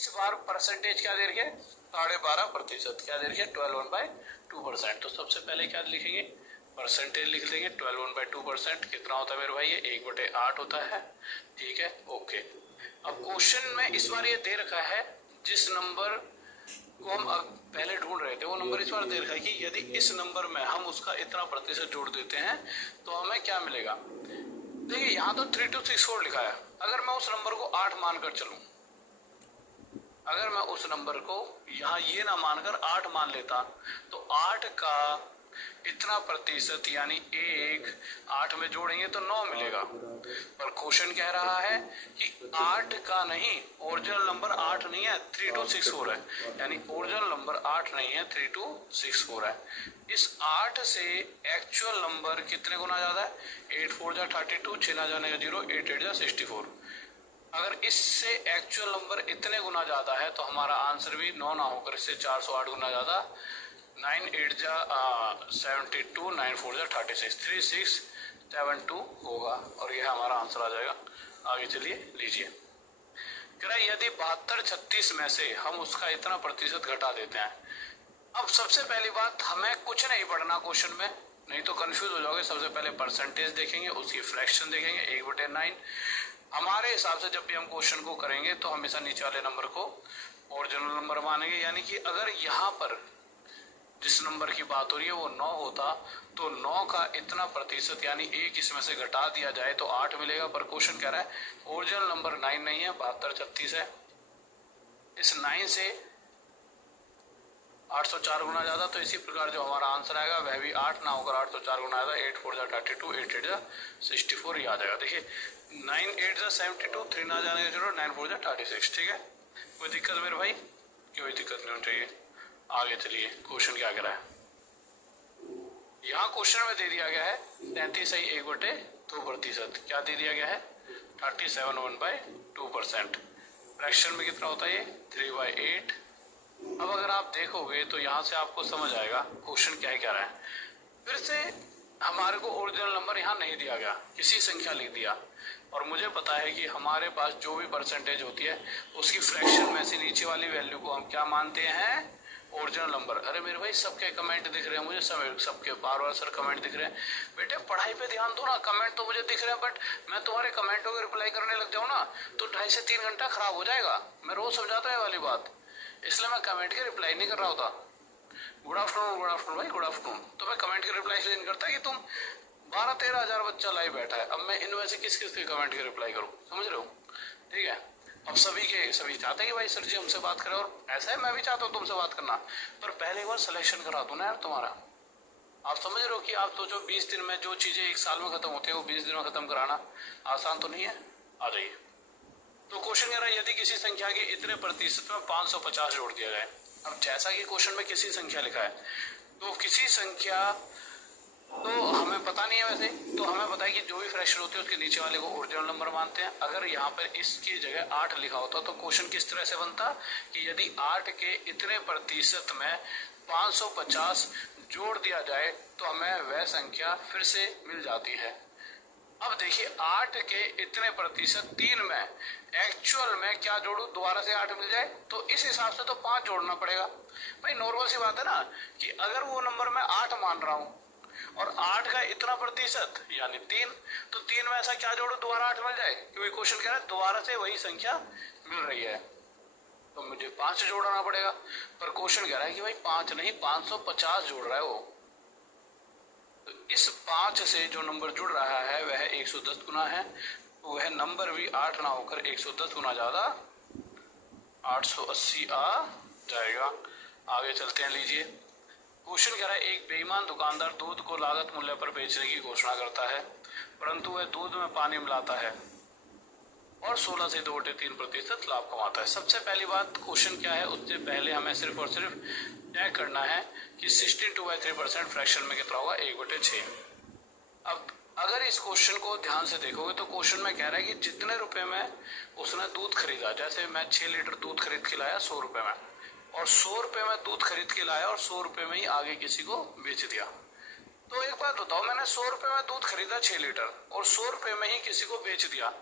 इस बार परसेंटेज क्या दे रही है, 12.5%। क्या दे रही है, 12/2%। तो सबसे पहले क्या लिखेंगे, परसेंटेज लिख देंगे। 12/2% कितना होता है मेरे भाई, ये 1/8 होता है। ठीक है, ओके। अब क्वेश्चन में इस बार ये दे रखा है, जिस नंबर को हम पहले ढूंढ रहे थे वो नंबर इस बार दे रखा है कि यदि इस नंबर में हम उसका इतना प्रतिशत जोड़ देते हैं तो हमें क्या मिलेगा। देखिए यहाँ तो 3264 लिखा है। अगर मैं उस नंबर को 8 मानकर चलूं, अगर मैं उस नंबर को यहाँ ये ना मानकर 8 मान लेता, तो 8 का इतना प्रतिशत यानी 1 8 में जोड़ेंगे तो 9 मिलेगा। पर क्वेश्चन कह रहा है कि 8 का नहीं, ओरिजिनल नंबर 8 नहीं है, 3264 है। यानी ओरिजिनल नंबर 8 नहीं है, 3264 है। इस 8 से एक्चुअल नंबर कितने गुना ज्यादा है, 8 4 जा 32, 6 ना जाने का 0, 8 8 जा 64। अगर इससे एक्चुअल नंबर इतने गुना ज्यादा है तो हमारा आंसर भी 9 ना होकर इससे 408 गुना ज्यादा, 9 8 जा 72, 9 4 जा 36, 3672 होगा और यह हमारा आंसर आ जाएगा। आगे चलिए लीजिए, कह रहा है यदि 72 36 में से हम उसका इतना प्रतिशत घटा देते हैं। अब सबसे पहली बात, हमें कुछ नहीं पढ़ना क्वेश्चन में, नहीं तो कंफ्यूज हो जाओगे। सबसे पहले परसेंटेज देखेंगे, उसकी फ्रैक्शन देखेंगे, 1/9। हमारे हिसाब से जब भी हम क्वेश्चन को करेंगे तो हमेशा नीचे वाले नंबर को ओरिजिनल नंबर मानेंगे। यानी कि अगर यहाँ पर जिस नंबर की बात हो रही है वो 9 होता, तो 9 का इतना प्रतिशत यानी 1 इसमें से घटा दिया जाए तो 8 मिलेगा। पर क्वेश्चन कह रहा है ओरिजिनल नंबर 9 नहीं है, 72 36 है। इस 9 से 804 गुना ज्यादा, तो इसी प्रकार जो हमारा आंसर आएगा वह भी 8 ना होकर 804 गुना आएगा। 8 4 जा 32, 8 8 जा 64 ही आ जाएगा। देखिए 9 8 जा 72, 3 ना जाने का 0, 9 4 जा 36। ठीक है, कोई दिक्कत मेरे भाई, कोई दिक्कत नहीं होनी चाहिए। आगे चलिए, क्वेश्चन क्या कह रहा है। यहाँ क्वेश्चन में दे दिया गया है 33 1/2%। क्या दे दिया गया है, 37 फ्रैक्शन में कितना होता है ये, 3/8। अब अगर आप देखोगे तो यहाँ से आपको समझ आएगा क्वेश्चन क्या कह रहा है। फिर से हमारे को ओरिजिनल नंबर यहाँ नहीं दिया गया, किसी संख्या लिख दिया। और मुझे पता है कि हमारे पास जो भी परसेंटेज होती है उसकी फ्रैक्शन में से नीचे वाली वैल्यू को हम क्या मानते हैं, ओरिजिनल नंबर। अरे मेरे भाई सबके कमेंट दिख रहे हैं मुझे, सबके बार बार सर कमेंट दिख रहे हैं। बेटे पढ़ाई पे ध्यान दो ना, कमेंट तो मुझे दिख रहे हैं बट मैं तुम्हारे कमेंटों को रिप्लाई करने लग जाऊँ ना तो 2.5 से 3 घंटा खराब हो जाएगा। मैं रोज समझाता हूँ वाली बात, इसलिए मैं कमेंट के रिप्लाई नहीं कर रहा होता। गुड आफ्टरनून भाई, गुड आफ्टरनून। तो मैं कमेंट के रिप्लाई इसलिए नहीं करता कि तुम 12-13 हजार बच्चा लाइव बैठा है, अब मैं इनमें से किस किस के कमेंट के रिप्लाई करूँ, समझ रहे हो। ठीक है, अब सभी चाहते हैं कि भाई सर जी हमसे बात करें, और ऐसा है मैं भी चाहता हूँ तुमसे बात करना, पर पहले एक बार सिलेक्शन करा दो ना यार तुम्हारा। आप समझ रहे हो कि आप तो जो 20 दिन में जो चीजें 1 साल में खत्म होती है वो 20 दिन में खत्म कराना आसान तो नहीं है। आ जाइए, तो क्वेश्चन कह रहा है यदि किसी संख्या के इतने प्रतिशत में 550 जोड़ दिया जाए। अब जैसा कि क्वेश्चन में किसी संख्या लिखा है, तो किसी संख्या तो हमें पता नहीं है वैसे, तो हमें पता है कि जो भी फ्रैक्शन होती है उसके नीचे वाले को ओरिजिनल नंबर मानते हैं। अगर यहाँ पर इसकी जगह 8 लिखा होता तो क्वेश्चन किस तरह से बनता कि यदि 8 के इतने प्रतिशत में 550 जोड़ दिया जाए तो हमें वह संख्या फिर से मिल जाती है। अब देखिए 8 के इतने प्रतिशत 3 में एक्चुअल में क्या जोड़ू, दोबारा से 8 मिल जाए, तो इस हिसाब से तो 5 जोड़ना पड़ेगा। भाई नॉर्मल सी बात है ना कि अगर वो नंबर मैं 8 मान रहा हूँ और 8 का इतना प्रतिशत यानी 3, तो 3 में ऐसा क्या जोड़ू दोबारा 8 मिल जाए, क्योंकि क्वेश्चन कह रहा है दोबारा से वही संख्या मिल रही है, तो मुझे 5 जोड़ना पड़ेगा। पर क्वेश्चन कह रहा है कि भाई 5 नहीं 550 जोड़ रहा है वो, तो इस 5 से जो नंबर जुड़ रहा है वह 110 गुना है, तो वह नंबर भी 8 ना होकर 110 गुना ज्यादा 880 आ जाएगा। आगे चलते हैं, लीजिए क्वेश्चन कह रहा है एक बेईमान दुकानदार दूध को लागत मूल्य पर बेचने की घोषणा करता है, परंतु वह दूध में पानी मिलाता है और 16 से 2.3% लाभ कमाता है। सबसे पहली बात क्वेश्चन क्या है, उससे पहले हमें सिर्फ और सिर्फ तय करना है कि 62/3% फ्रैक्शन में कितना होगा, 1/6। अब अगर इस क्वेश्चन को ध्यान से देखोगे तो क्वेश्चन में कह रहा है कि जितने रुपए में उसने दूध खरीदा, जैसे मैं 6 लीटर दूध खरीद के लाया 100 रुपए में, और 100 रुपए में दूध खरीद के लाया और 100 रुपए में ही आगे किसी को बेच दिया, तो एक बात बताओ, मैंने 100 रुपए में दूध खरीदा 6 लीटर और 100 रुपए में ही किसी को बेच दिया,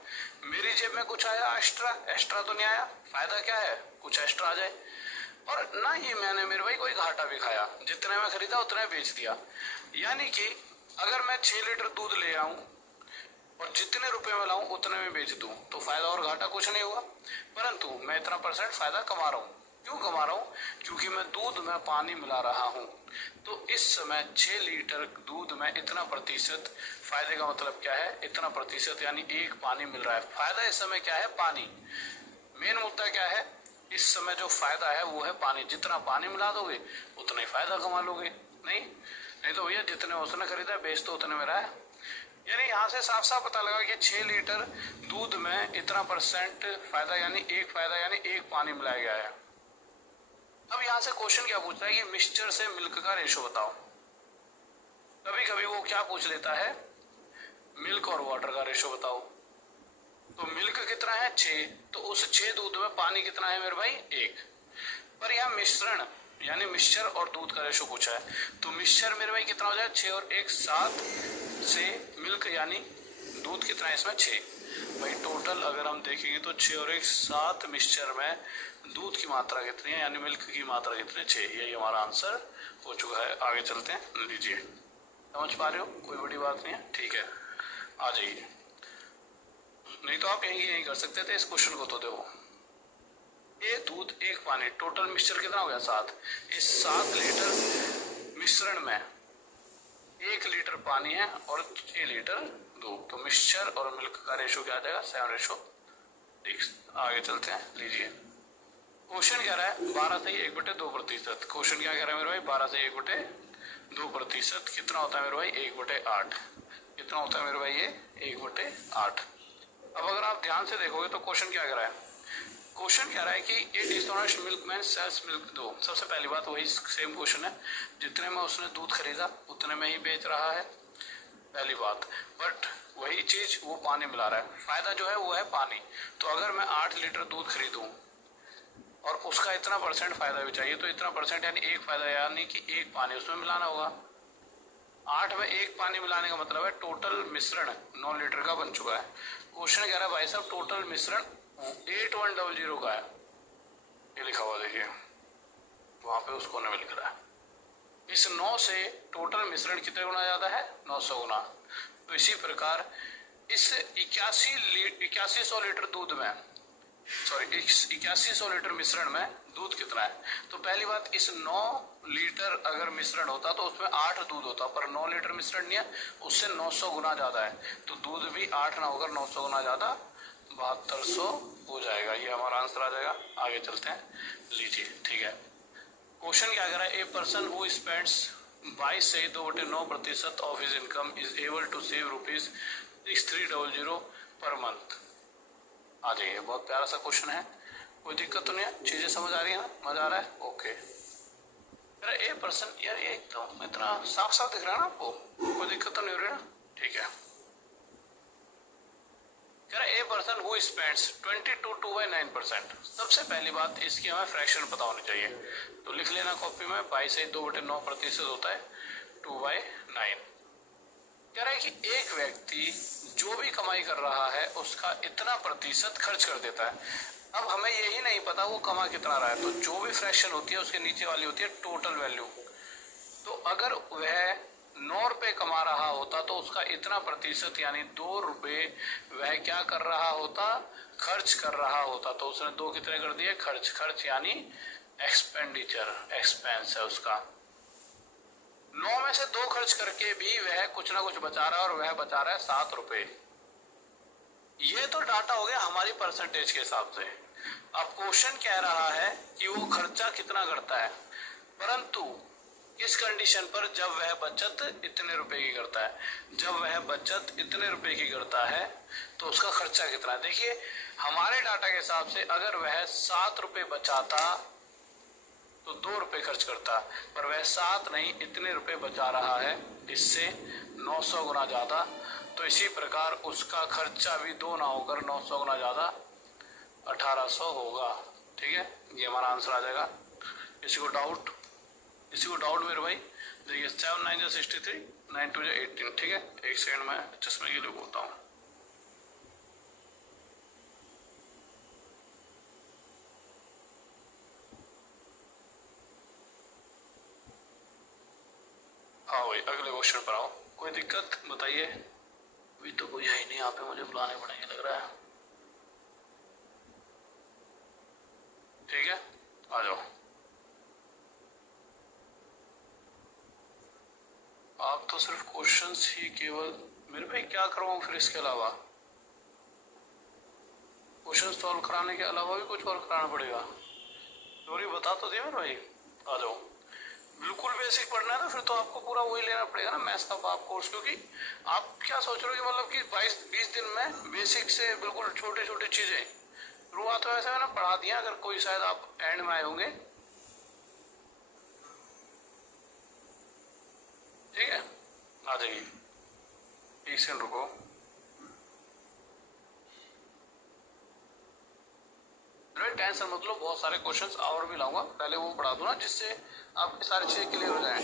मेरी जेब में कुछ आया एक्स्ट्रा? एक्स्ट्रा तो नहीं आया। फायदा क्या है, कुछ एक्स्ट्रा आ जाए। और ना ही मैंने मेरे भाई कोई घाटा भी खाया, जितने में खरीदा उतने बेच दिया। यानी कि अगर मैं 6 लीटर दूध ले आऊं और जितने रुपए में लाऊं उतने में बेच दूं तो फायदा और घाटा कुछ नहीं हुआ, परंतु मैं इतना % फायदा कमा रहा हूं। क्यों कमा रहा हूं? क्योंकि मैं दूध में पानी मिला रहा हूं। तो इस समय 6 लीटर दूध में इतना %, फायदे का मतलब क्या है, इतना %, यानी 1 पानी मिल रहा है। फायदा इस समय क्या है, पानी। मेन मुद्दा क्या है, इस समय जो फायदा है वो है पानी। जितना पानी मिला दोगे उतना ही फायदा कमा लोगे। नहीं तो भैया जितने उसने खरीदा बेच तो उतने में रहा है। यानी यहाँ से साफ साफ पता लगा कि 6 लीटर दूध में इतना % फायदा, यानी 1 फायदा, यानी 1 पानी मिलाया गया है। अब यहाँ से क्वेश्चन क्या पूछता है कि मिक्सचर से मिल्क का रेशो बताओ। कभी कभी वो क्या पूछ लेता है, मिल्क और वाटर का रेशो बताओ। तो मिल्क कितना है, 6, तो उस 6 दूध में पानी कितना है मेरे भाई, 1। पर यहाँ मिश्रण यानी मिक्सचर और दूध का रेशो पूछा है, तो मिक्सचर मेरे भाई कितना हो जाए, 6 और 1 7 से मिल्क यानी दूध कितना है इसमें, 6। भाई टोटल अगर हम देखेंगे तो 6 और 1 7 मिक्सचर में दूध की मात्रा कितनी है, यानी मिल्क की मात्रा कितनी है, 6। यही हमारा आंसर हो चुका है। आगे चलते हैं, लीजिए। समझ पा रहे हो, कोई बड़ी बात नहीं है, ठीक है, आ जाइए। नहीं तो आप यही कर सकते थे इस क्वेश्चन को। तो देखो, ये दूध 1 पानी, टोटल मिक्सचर कितना हो गया, 7। इस 7 लीटर मिश्रण में 1 लीटर पानी है और 6 लीटर दूध, तो मिक्सचर और मिल्क का रेशो क्या आ जाएगा, 7:6। आगे चलते हैं, लीजिए। क्वेश्चन क्या रहा है, 12 से 1/2%। क्वेश्चन क्या कह रहा है मेरे भाई, 12 से 1/2%। कितना होता है मेरे भाई, 1/8। कितना होता है मेरे भाई, ये 1/8। अब अगर आप ध्यान से देखोगे तो क्वेश्चन क्या कह रहा है, क्वेश्चन कह रहा है कि a dishonest milkman sells milk दो। सबसे पहली बात वही सेम क्वेश्चन है, जितने में उसने दूध खरीदा उतने में ही बेच रहा है, पहली बात। बट वही चीज वो पानी मिला रहा है, फायदा जो है वो है पानी। तो अगर मैं 8 लीटर दूध खरीदूं और उसका इतना % फायदा भी चाहिए, तो इतना % यानी 1 फायदा, यानी कि 1 पानी उसमें मिलाना होगा। 8 में 1 पानी मिलाने का मतलब है टोटल मिश्रण 9 लीटर का बन चुका है। क्वेश्चन कह रहा है भाई साहब टोटल मिश्रण 8100 का है, ये लिखा हुआ देखिए वहां पे, उस कोने में लिख रहा है। इस 9 से टोटल मिश्रण कितने गुना ज्यादा है, 900 गुना। तो इसी प्रकार इस 8100 लीटर दूध में, सॉरी 8100 लीटर मिश्रण में दूध कितना है। तो पहली बात, इस 9 लीटर अगर मिश्रण होता तो उसमें 8 दूध होता, पर 9 लीटर मिश्रण नहीं है, उससे 900 गुना ज्यादा है, तो दूध भी 8 ना होकर 900 गुना ज्यादा 7200 हो जाएगा। ये हमारा आंसर आ जाएगा। आगे चलते हैं, लीजिए, ठीक है। क्वेश्चन क्या कर रहा है, ए पर्सन हु स्पेंड्स 22 से 2/9% of his income is able to save ₹6300 per month. आ जाइए, बहुत प्यारा सा क्वेश्चन है, कोई दिक्कत तो नहीं है, चीजें समझ आ रही है ना, मजा आ रहा है, ओके। ए पर्सन, यार ये एकदम इतना साफ साफ दिख रहा है ना आपको, कोई दिक्कत तो नहीं हो रही ना, ठीक है। A person who spends 22/9%। सबसे पहली बात, इसकी हमें फ्रैक्शन पता होनी चाहिए, तो लिख लेना कॉपी में, 22 से 2/9% होता है 2/9। कह रहा है कि एक व्यक्ति जो भी कमाई कर रहा है उसका इतना % खर्च कर देता है। अब हमें यही नहीं पता वो कमा कितना रहा है, तो जो भी फ्रैक्शन होती है उसके नीचे वाली होती है टोटल वैल्यू। तो अगर वह 9 रुपए कमा रहा होता तो उसका इतना % यानी 2 रुपए वह क्या कर रहा होता, खर्च कर रहा होता। तो उसने 2 कितने कर दिए, खर्च यानी एक्सपेंडिचर, एक्सपेंस है उसका। 9 में से 2 खर्च करके भी वह कुछ ना कुछ बचा रहा है, और वह बचा रहा है 7 रुपए। ये तो डाटा हो गया हमारी परसेंटेज के हिसाब से। अब क्वेश्चन कह रहा है कि वो खर्चा कितना करता है, परंतु किस कंडीशन पर, जब वह बचत इतने रुपए की करता है। जब वह बचत इतने रुपए की करता है तो उसका खर्चा कितना है। देखिए हमारे डाटा के हिसाब से अगर वह 7 रुपए बचाता तो 2 रुपए खर्च करता, पर वह 7 नहीं इतने रुपए बचा रहा है, इससे 900 गुना ज्यादा। तो इसी प्रकार उसका खर्चा भी 2 ना होकर 900 गुना ज्यादा 1800 होगा। ठीक है, ये हमारा आंसर आ जाएगा। इसी को डाउट मेरे भाई, देखिए 7 9 63 9 2 18, ठीक है। एक सेकंड में चश्मे के लिए बोलता हूँ। हाँ भाई, अगले क्वेश्चन पर आओ। कोई दिक्कत बताइए। अभी तो कोई है ही नहीं यहाँ पे, मुझे बुलाने पड़ेंगे लग रहा है। ठीक है, आ जाओ। आप तो सिर्फ क्वेश्चंस ही केवल, मेरे भाई क्या करवाऊँ फिर इसके अलावा? क्वेश्चन सॉल्व कराने के अलावा भी कुछ और कराना पड़ेगा? थ्योरी बता तो दिया मेरे भाई, आ जाओ। बिल्कुल बेसिक पढ़ना है तो फिर तो आपको पूरा वही लेना पड़ेगा ना, मैथ्स का आप कोर्स, क्योंकि आप क्या सोच रहे हो कि मतलब कि 22-20 दिन में बेसिक से बिल्कुल छोटी छोटी चीजें शुरुआत में ऐसे मैंने पढ़ा दिया। अगर कोई शायद आप एंड में आए होंगे, ठीक है, आ जाइए। एक सेकंड रुको। टेंशन मत लो, बहुत सारे क्वेश्चंस और भी लाऊंगा, पहले वो पढ़ा दूं ना जिससे आपकी सारी चीजें क्लियर हो जाए।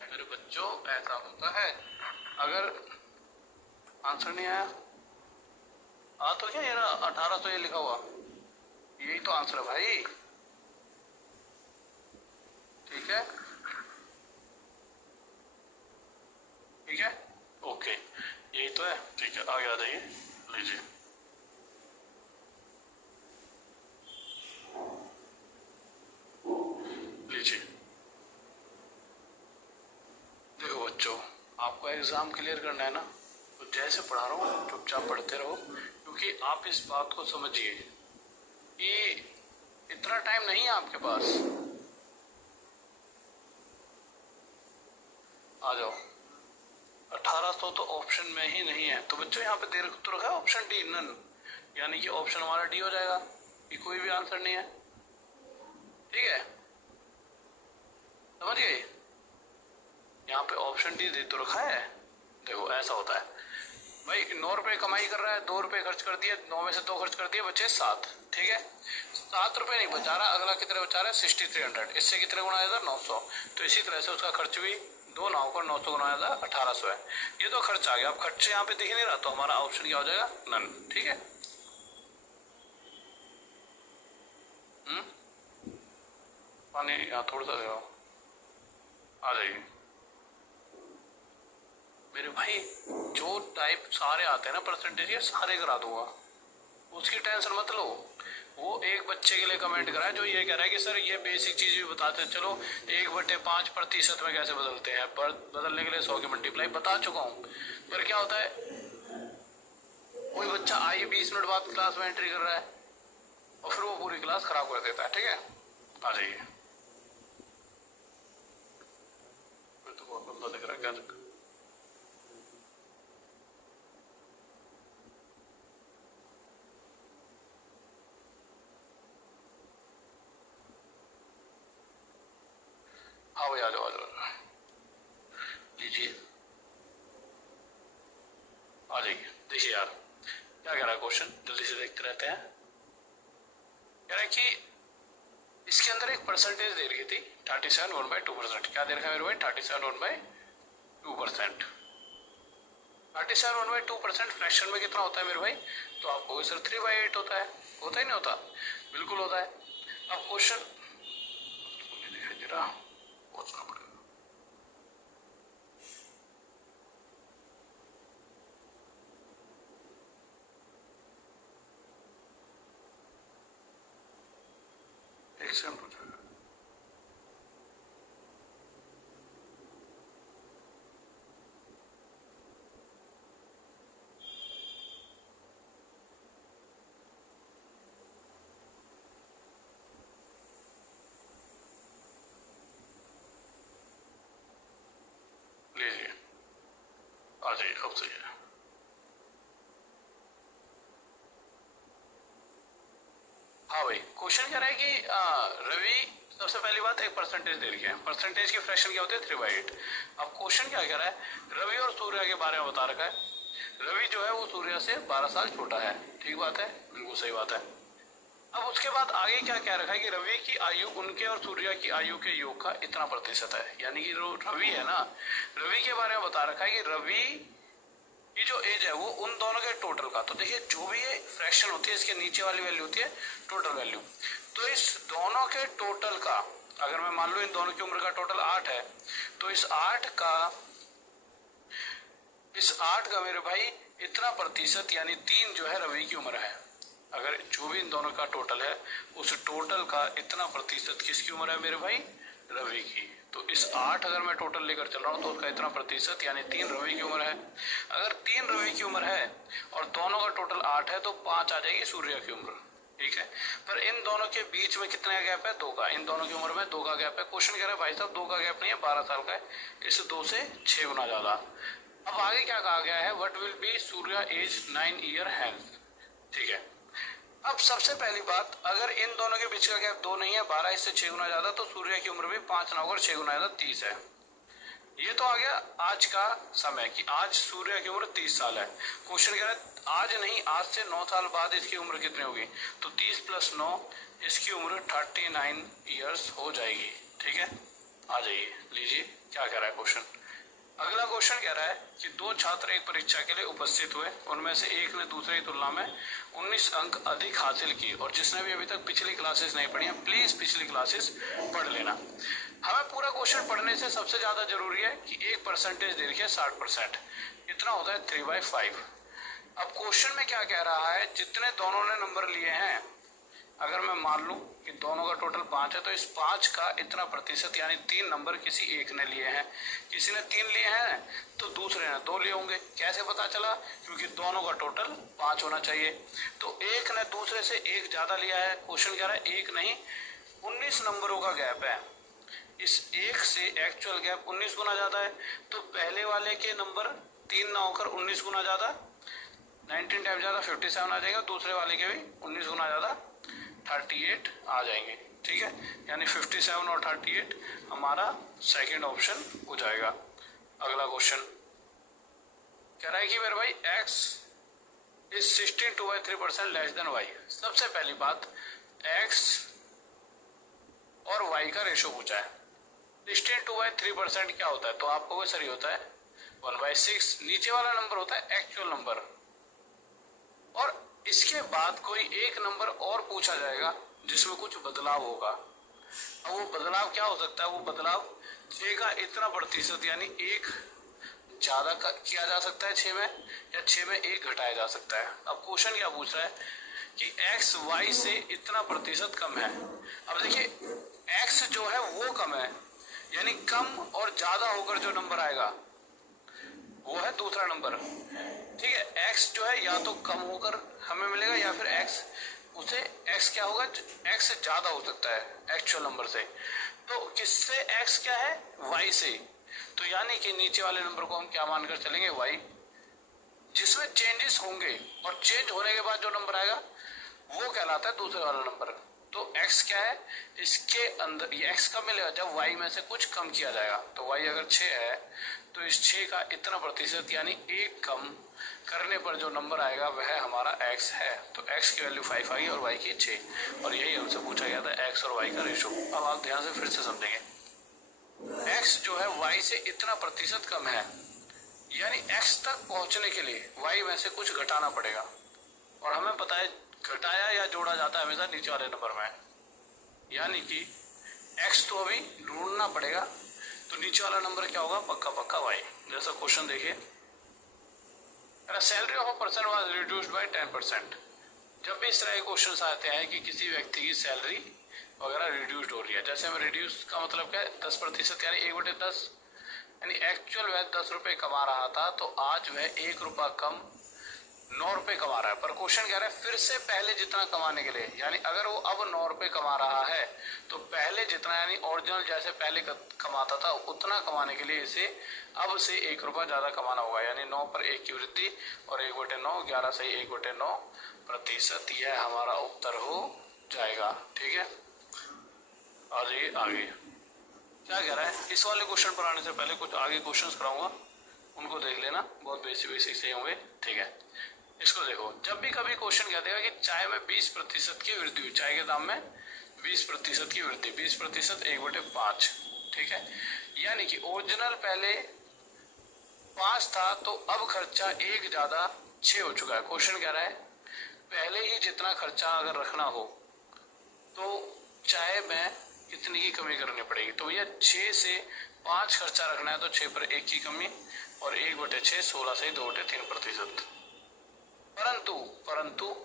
मेरे बच्चों, ऐसा होता है, अगर आंसर नहीं आया तो क्या ये ना 1800 ये लिखा हुआ, यही तो आंसर है भाई। ठीक है, ठीक है, ओके, यही तो है। ठीक है, आगे आ जाइए, लीजिए। लीजिए, देखो बच्चों, आपको एग्जाम क्लियर करना है ना, तो जैसे पढ़ा रहा हूँ चुपचाप पढ़ते रहो, क्योंकि आप इस बात को समझिए कि इतना टाइम नहीं है आपके पास। आ जाओ। 1800 तो ऑप्शन में ही नहीं है, तो बच्चों यहाँ पे दे तो रखा है ऑप्शन डी, नन, यानी कि ऑप्शन हमारा डी हो जाएगा कि कोई भी आंसर नहीं है। ठीक है, समझ गए? यहाँ पे ऑप्शन डी दे तो रखा है। देखो ऐसा होता है भाई, 9 रुपए कमाई कर रहा है, 2 रुपए खर्च कर दिए, 9 में से 2 खर्च कर दिए, बचे 7। ठीक है, 7 रुपए नहीं बचा रहा, अगला कितने बचा रहा है? 6300। इससे कितने गुना आया था? 900। तो इसी तरह से उसका खर्च भी 2 9 को 900 गुना आया था 1800 है। ये तो खर्च आ गया। अब खर्च यहाँ पे दिख नहीं रहा, तो हमारा ऑप्शन क्या हो जाएगा? नन। ठीक है, पानी यहाँ थोड़ा सा देगा, आ जाइए मेरे भाई। जो टाइप सारे आते हैं ना परसेंटेज, ये सारे करा दूंगा, उसकी टेंशन मत लो। वो एक बच्चे के लिए कमेंट करा है जो ये कह रहा है कि सर ये बेसिक चीज भी बताते चलो, 1/5% में कैसे बदलते हैं, पर बदलने के लिए 100 की मल्टीप्लाई बता चुका हूँ। पर क्या होता है, कोई बच्चा आई 20 मिनट बाद क्लास में एंट्री कर रहा है और फिर वो पूरी क्लास खराब कर देता है। ठीक है, आ जाइए। तो बहुत बंदा दिख रहा है क्या? हाँ भाई, आ जाओ आ जाओ, लीजिए, आ जाइए। देखिए यार, क्या कह रहा है क्वेश्चन, जल्दी से देखते रहते हैं। कह रहा है कि इसके अंदर एक परसेंटेज दे रखी थी 37 1/2%। क्या दे रखा है मेरे भाई? 37 1/2%। 37 1/2% फ्रैक्शन में कितना होता है मेरे भाई? तो आपको सर 3/8 होता है। होता ही नहीं होता? बिल्कुल होता है। अब क्वेश्चन दिखाई दे रहा, पहुंचना पड़ेगा। एक सेकंड हो जाएगा। लीजिए, आ जाइए, अब सही है। हाँ भाई, क्वेश्चन कह रहा है कि रवि सबसे पहली बात एक परसेंटेज दे रखी है, परसेंटेज की फ्रैक्शन क्या होती है 3/8। अब क्वेश्चन क्या कह रहा है, रवि और सूर्य के बारे में बता रखा है। रवि जो है वो सूर्य से 12 साल छोटा है, ठीक बात है, बिल्कुल सही बात है। अब उसके बाद आगे क्या कह रखा है कि रवि की आयु उनके और सूर्य की आयु के योग का इतना प्रतिशत है, यानी कि जो रवि है ना, रवि के बारे में बता रखा है कि रवि की जो एज है वो उन दोनों के टोटल का, तो देखिए जो भी ये फ्रैक्शन होती है इसके नीचे वाली वैल्यू होती है टोटल वैल्यू, तो इस दोनों के टोटल का अगर मैं मान लू इन दोनों की उम्र का टोटल 8 है, तो इस 8 का मेरे भाई इतना प्रतिशत यानी 3 जो है रवि की उम्र है। अगर जो भी इन दोनों का टोटल है उस टोटल का इतना प्रतिशत किसकी उम्र है मेरे भाई, रवि की। तो इस 8 अगर मैं टोटल लेकर चल रहा हूँ तो उसका इतना प्रतिशत यानी 3 रवि की उम्र है। अगर 3 रवि की उम्र है और दोनों का टोटल 8 है तो 5 आ जाएगी सूर्य की उम्र, ठीक है। पर इन दोनों के बीच में कितना गैप है, 2 का, इन दोनों की उम्र में 2 का गैप है। क्वेश्चन कह रहा है भाई साहब 2 का गैप नहीं है, 12 साल का है, इस 2 से 6 गुना ज्यादा। अब आगे क्या कहा गया है, what will be Surya age 9 year hence, ठीक है। अब सबसे पहली बात, अगर इन दोनों के बीच का गैप 2 नहीं है, 12 इससे 6 गुना ज्यादा, तो सूर्य की उम्र भी 5 ना होकर 6 गुना ज्यादा 30 है। ये तो आ गया आज का समय कि आज सूर्य की उम्र 30 साल है। क्वेश्चन कह रहा है आज नहीं, आज से 9 साल बाद इसकी उम्र कितनी होगी, तो 30 + 9 इसकी उम्र 39 ईयर्स हो जाएगी, ठीक है। आ जाइए, लीजिए क्या कह रहा है क्वेश्चन। अगला क्वेश्चन कह रहा है कि 2 छात्र एक परीक्षा के लिए उपस्थित हुए, उनमें से एक ने दूसरे की तुलना में 19 अंक अधिक हासिल की, और जिसने भी अभी तक पिछली क्लासेस नहीं पढ़ी है प्लीज पिछली क्लासेस पढ़ लेना। हमें पूरा क्वेश्चन पढ़ने से सबसे ज्यादा जरूरी है कि एक परसेंटेज दे रखी है 60%, इतना होता है 3/5। अब क्वेश्चन में क्या कह रहा है, जितने दोनों ने नंबर लिए हैं, अगर मैं मान लूं कि दोनों का टोटल 5 है तो इस 5 का इतना प्रतिशत यानी 3 नंबर किसी एक ने लिए हैं, किसी ने 3 लिए हैं तो दूसरे ने 2 लिए होंगे। कैसे पता चला, क्योंकि दोनों का टोटल 5 होना चाहिए, तो एक ने दूसरे से 1 ज्यादा लिया है। क्वेश्चन कह रहा है 1 नहीं 19 नंबरों का गैप है, इस 1 से एक्चुअल गैप 19 गुना ज्यादा है, तो पहले वाले के नंबर 3 ना होकर 19 गुना ज्यादा, 19 टाइम ज्यादा 57 आ जाएगा, दूसरे वाले के भी 19 गुना ज्यादा 38 आ जाएंगे, ठीक है। यानी 57 और 38 हमारा सेकंड ऑप्शन हो जाएगा। अगला क्वेश्चन कह रहा है कि मेरे भाई x is 16/3% less than y। सबसे पहली बात x और y का रेशो पूछा है। 16/3% क्या होता है, तो आपको वो सही होता है 1/6, नीचे वाला नंबर होता है एक्चुअल नंबर, और इसके बाद कोई एक नंबर और पूछा जाएगा जिसमें कुछ बदलाव होगा। अब वो बदलाव क्या हो सकता है, वो बदलाव 6 का इतना प्रतिशत यानी 1 ज्यादा किया जा सकता है 6 में, या 6 में 1 घटाया जा सकता है। अब क्वेश्चन क्या पूछ रहा है कि x y से इतना प्रतिशत कम है। अब देखिए x जो है वो कम है, यानी कम और ज्यादा होकर जो नंबर आएगा वो है दूसरा नंबर, ठीक है। x जो है या तो कम होकर हमें मिलेगा या फिर x क्या होगा, x से ज्यादा हो सकता है एक्चुअल नंबर से। तो किससे x क्या है, y से, तो यानी कि नीचे वाले नंबर को हम क्या मानकर चलेंगे, y। जिसमें चेंजेस होंगे और चेंज होने के बाद जो नंबर आएगा वो कहलाता है दूसरे वाला नंबर। तो x क्या है, इसके अंदर ये x कब मिलेगा, जब y में से कुछ कम किया जाएगा। तो y अगर 6 है तो इस 6 का इतना प्रतिशत यानी 1 कम करने पर जो नंबर आएगा वह हमारा x है। तो x की वैल्यू 5 आई और y की 6, और यही हमसे पूछा गया था x और y का रेशो। अब आप ध्यान से फिर से समझेंगे, x जो है y से इतना प्रतिशत कम है, यानी x तक पहुंचने के लिए y में से कुछ घटाना पड़ेगा, और हमें पता है घटाया या जोड़ा जाता है हमेशा नीचे वाले नंबर में, यानी कि x तो अभी ढूंढना पड़ेगा, तो नीचे वाला नंबर क्या होगा, पक्का पक्का y। जैसा क्वेश्चन देखिए, salary of a person was reduced by 10%। जब भी इस तरह के क्वेश्चन आते हैं कि किसी व्यक्ति की सैलरी वगैरह रिड्यूस्ड हो रही है, जैसे हम रिड्यूस का मतलब क्या है 10% यानी 1/10, यानी एक्चुअल वह 10 रुपए कमा रहा था तो आज वह 1 रुपया कम 9 रुपए कमा रहा है। पर क्वेश्चन कह रहा है फिर से पहले जितना कमाने के लिए, यानी अगर वो अब 9 रुपए कमा रहा है तो पहले जितना यानी ओरिजिनल जैसे पहले कमाता था उतना कमाने के लिए इसे अब से 1 रुपया ज्यादा कमाना होगा, यानी 9 पर 1 की वृद्धि और 1/9, 11 से 1/9%, यह हमारा उत्तर हो जाएगा, ठीक है। आ जाइए आगे। क्या कह रहा है, इस वाले क्वेश्चन पर आने से पहले कुछ आगे क्वेश्चंस कराऊंगा, उनको देख लेना, बहुत बेसिक से होंगे, ठीक है। इसको देखो, जब भी कभी क्वेश्चन कह देगा कि चाय में 20% की वृद्धि हुई, चाय के दाम में 20% की वृद्धि, 20% 1/5, ठीक है। यानी कि ओरिजिनल पहले 5 था तो अब खर्चा 1 ज्यादा 6 हो चुका है। क्वेश्चन कह रहा है पहले ही जितना खर्चा अगर रखना हो तो चाय में कितनी की कमी करनी पड़ेगी। तो भैया 6 से 5 खर्चा रखना है तो 6 पर 1 की कमी, और 1/6 16 से 2/3%। परंतु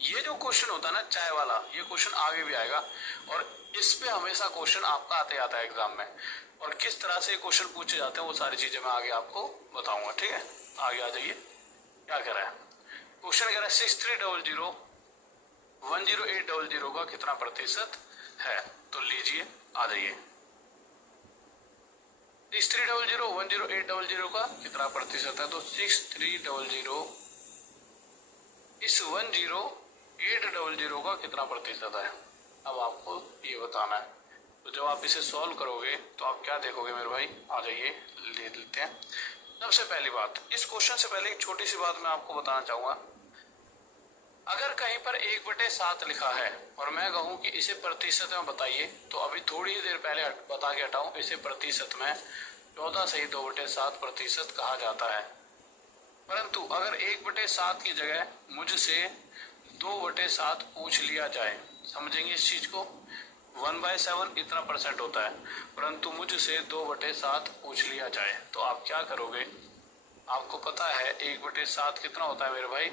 ये जो क्वेश्चन होता है ना चाय वाला, ये क्वेश्चन आगे भी आएगा, और इस पे हमेशा क्वेश्चन आपका आते आता है एग्जाम में, और किस तरह से क्वेश्चन पूछे जाते हैं वो सारी चीजें मैं आगे आपको बताऊंगा, ठीक है। आगे आ जाइए, क्या कह रहा है क्वेश्चन, कह रहा है 6300 10800 का कितना प्रतिशत है। तो लीजिए, आ जाइए, 6300 10800 का कितना प्रतिशत है। तो 6300 इस 10800 का कितना प्रतिशत है, अब आपको ये बताना है। तो जब आप इसे सॉल्व करोगे तो आप क्या देखोगे मेरे भाई, आ जाइए ले लेते हैं। सबसे पहली बात, इस क्वेश्चन से पहले एक छोटी सी बात मैं आपको बताना चाहूंगा। अगर कहीं पर 1/7 लिखा है और मैं कहूं कि इसे प्रतिशत में बताइए, तो अभी थोड़ी ही देर पहले बता के हटाऊं, इसे प्रतिशत में 14 सही 2/7% कहा जाता है। परंतु अगर 1/7 की जगह मुझसे 2/7 पूछ लिया जाए, समझेंगे इस चीज को, 1/7 इतना % होता है, परंतु मुझसे 2/7 पूछ लिया जाए तो आप क्या करोगे। आपको पता है 1/7 कितना होता है मेरे भाई,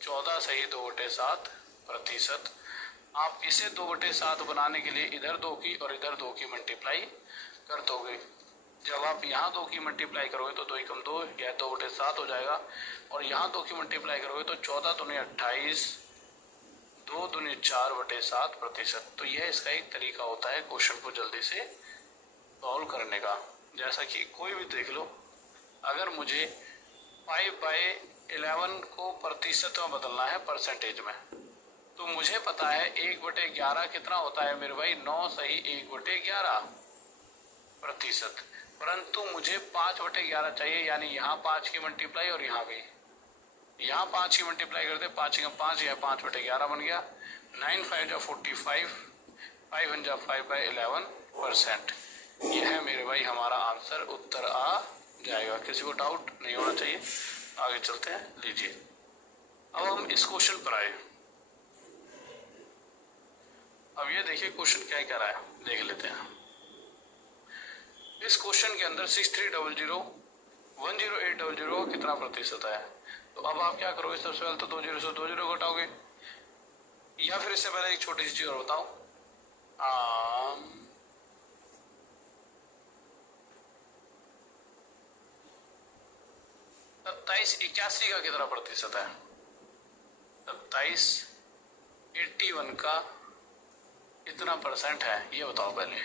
14 सही 2/7%। आप इसे 2/7 बनाने के लिए इधर 2 की और इधर 2 की मल्टीप्लाई कर दोगे। जब आप यहाँ 2 की मल्टीप्लाई करोगे तो 2 एकम 2 या 2/7 हो जाएगा, और यहाँ 2 की मल्टीप्लाई करोगे तो 14 दूनी 28, 2 दूनी 4/7%। तो यह इसका एक तरीका होता है क्वेश्चन को जल्दी से सॉल्व करने का। जैसा कि कोई भी देख लो, अगर मुझे 5/11 को प्रतिशत में बदलना है परसेंटेज में, तो मुझे पता है 1/11 कितना होता है मेरे भाई, 9 सही 1/11%। परंतु मुझे 5/11 चाहिए, यानी यहाँ 5 की मल्टीप्लाई और यहाँ भी, यहाँ 5 की मल्टीप्लाई करते 5 का 5 या 5/11 बन गया। 9 5 जा 45, 5 1 जा 5/11%। यह है मेरे भाई हमारा आंसर, उत्तर आ जाएगा। किसी को डाउट नहीं होना चाहिए। आगे चलते हैं, लीजिए अब हम इस क्वेश्चन पर आए। अब ये देखिए क्वेश्चन क्या कह रहा है, देख लेते हैं। इस क्वेश्चन के अंदर 6300 10800 कितना प्रतिशत है। तो अब आप क्या करोगे, सबसे पहले तो 20 से 20 घटाओगे, या फिर इससे पहले एक छोटी सी चीज और बताओ, 2781 का कितना प्रतिशत है। 2781 का कितना % है, ये बताओ पहले।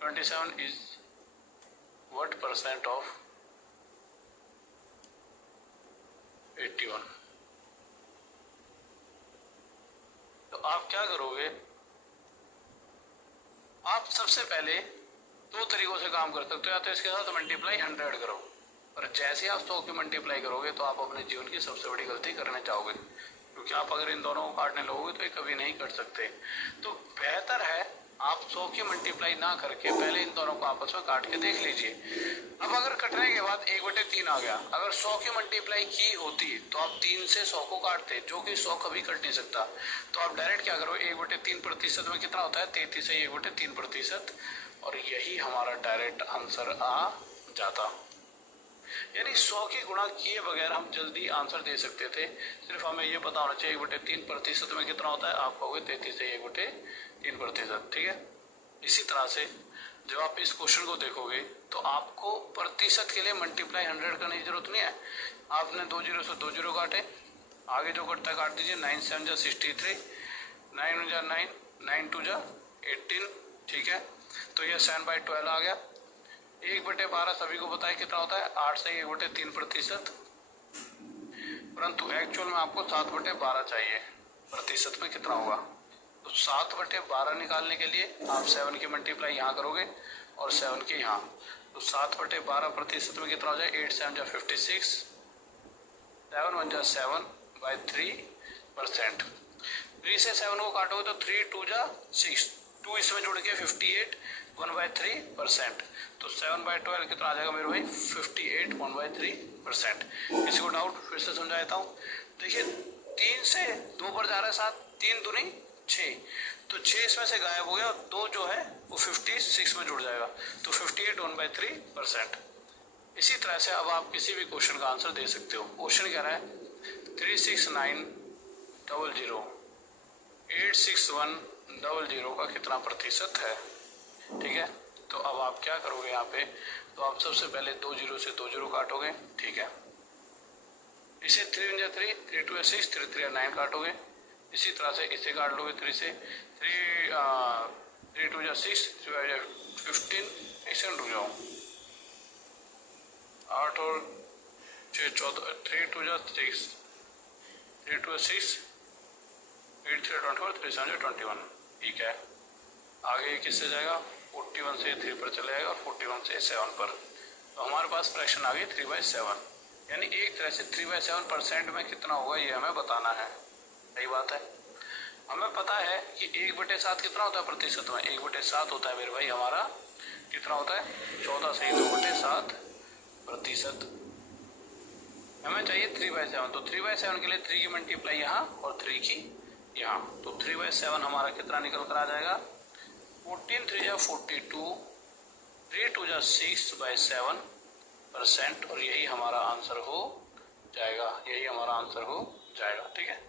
$27 is what % of 81। तो आप क्या करोगे, आप सबसे पहले 2 तरीकों से काम कर सकते हो, या तो इसके साथ मल्टीप्लाई 100 करो, और जैसे आप 100 की मल्टीप्लाई करोगे तो आप अपने जीवन की सबसे बड़ी गलती करने चाहोगे, क्योंकि आप अगर इन दोनों को काटने लगोगे तो ये कभी नहीं कट सकते। तो बेहतर है आप 100 की मल्टीप्लाई ना करके पहले इन दोनों को आपस में काट के देख लीजिए। अब अगर कटने के बाद 1/3 आ गया, अगर 100 की मल्टीप्लाई की होती तो आप 3 से 100 को काटते, जो कि 100 कभी कट नहीं सकता। तो आप डायरेक्ट क्या करो, 1/3% में कितना होता है, 33 से 1/3%, और यही हमारा डायरेक्ट आंसर आ जाता। यानी 100 की गुणा किए बगैर हम जल्दी आंसर दे सकते थे, सिर्फ हमें ये पता होना चाहिए 1/3% में कितना होता है, आप कहोगे 33 से 1/3%, ठीक है। इसी तरह से जब आप इस क्वेश्चन को देखोगे तो आपको प्रतिशत के लिए मल्टीप्लाई 100 करने की जरूरत नहीं है। आपने 20 से 20 काटे, आगे जो कटता काट दीजिए। 9 7 जा 63, 9 1 जा 9, 9 2 जा 18, ठीक है। तो यह 7/12 आ गया। 1/12 सभी को पता है कितना होता है, 8 से 1/3%। परंतु एक्चुअल में आपको 7/12 चाहिए। प्रतिशत में कितना होगा? तो 7/12 निकालने के लिए आप 7 की मल्टीप्लाई यहाँ करोगे और 7 के यहाँ, तो 7/12 प्रतिशत में कितना हो जाए? 8 7 जा 56, 7 1 जा 7/3%। 3 से 7 को काटोगे तो 3 2 जा 6, 2 इसमें जुड़ के 58, 1/3%। तो 7/12 कितना आ जाएगा मेरे भाई? 58, 1/3%। किसी को डाउट? फिर से समझा देता हूँ। देखिए 3 से 2 पर जा रहा है 7, 3 दूनी 6, तो 6 इसमें से गायब हो गया और 2 जो है वो 56 में जुड़ जाएगा, तो 58, 1/3%। इसी तरह से अब आप किसी भी क्वेश्चन का आंसर दे सकते हो। क्वेश्चन कह रहा है 36900 86100 का कितना प्रतिशत है? ठीक है, तो अब आप क्या करोगे यहाँ पे? तो आप सबसे पहले 2 0 से 2 0 काटोगे। ठीक है, इसे 3 1 3, 3 2 6, 3 3 9 काटोगे। इसी तरह से इसे काट लोगे 3 से 3 2 6, 3 15, ऐसे रुक जाओ 8 और 6 14, 3 2 6, 3 2 6, 8 3 24, 3 7 21। ठीक है, आगे किससे जाएगा? 41 से 3 पर चले जाएगा और 41 से 7 पर। तो हमारे पास फ्रैक्शन आ गई 3/7, यानी एक तरह से 3/7% में कितना होगा ये हमें बताना है। सही बात है। हमें पता है कि 1/7 कितना होता है प्रतिशत में? 1/7 होता है मेरे भाई हमारा, कितना होता है? 14 से 2/7%। हमें चाहिए 3/7, तो 3/7 के लिए 3 की मल्टीप्लाई यहाँ और 3 की यहाँ, तो 3/7 हमारा कितना निकल कर आ जाएगा? 14 3 जा 42, 3 2 जा 6/7%, और यही हमारा आंसर हो जाएगा, यही हमारा आंसर हो जाएगा। ठीक है,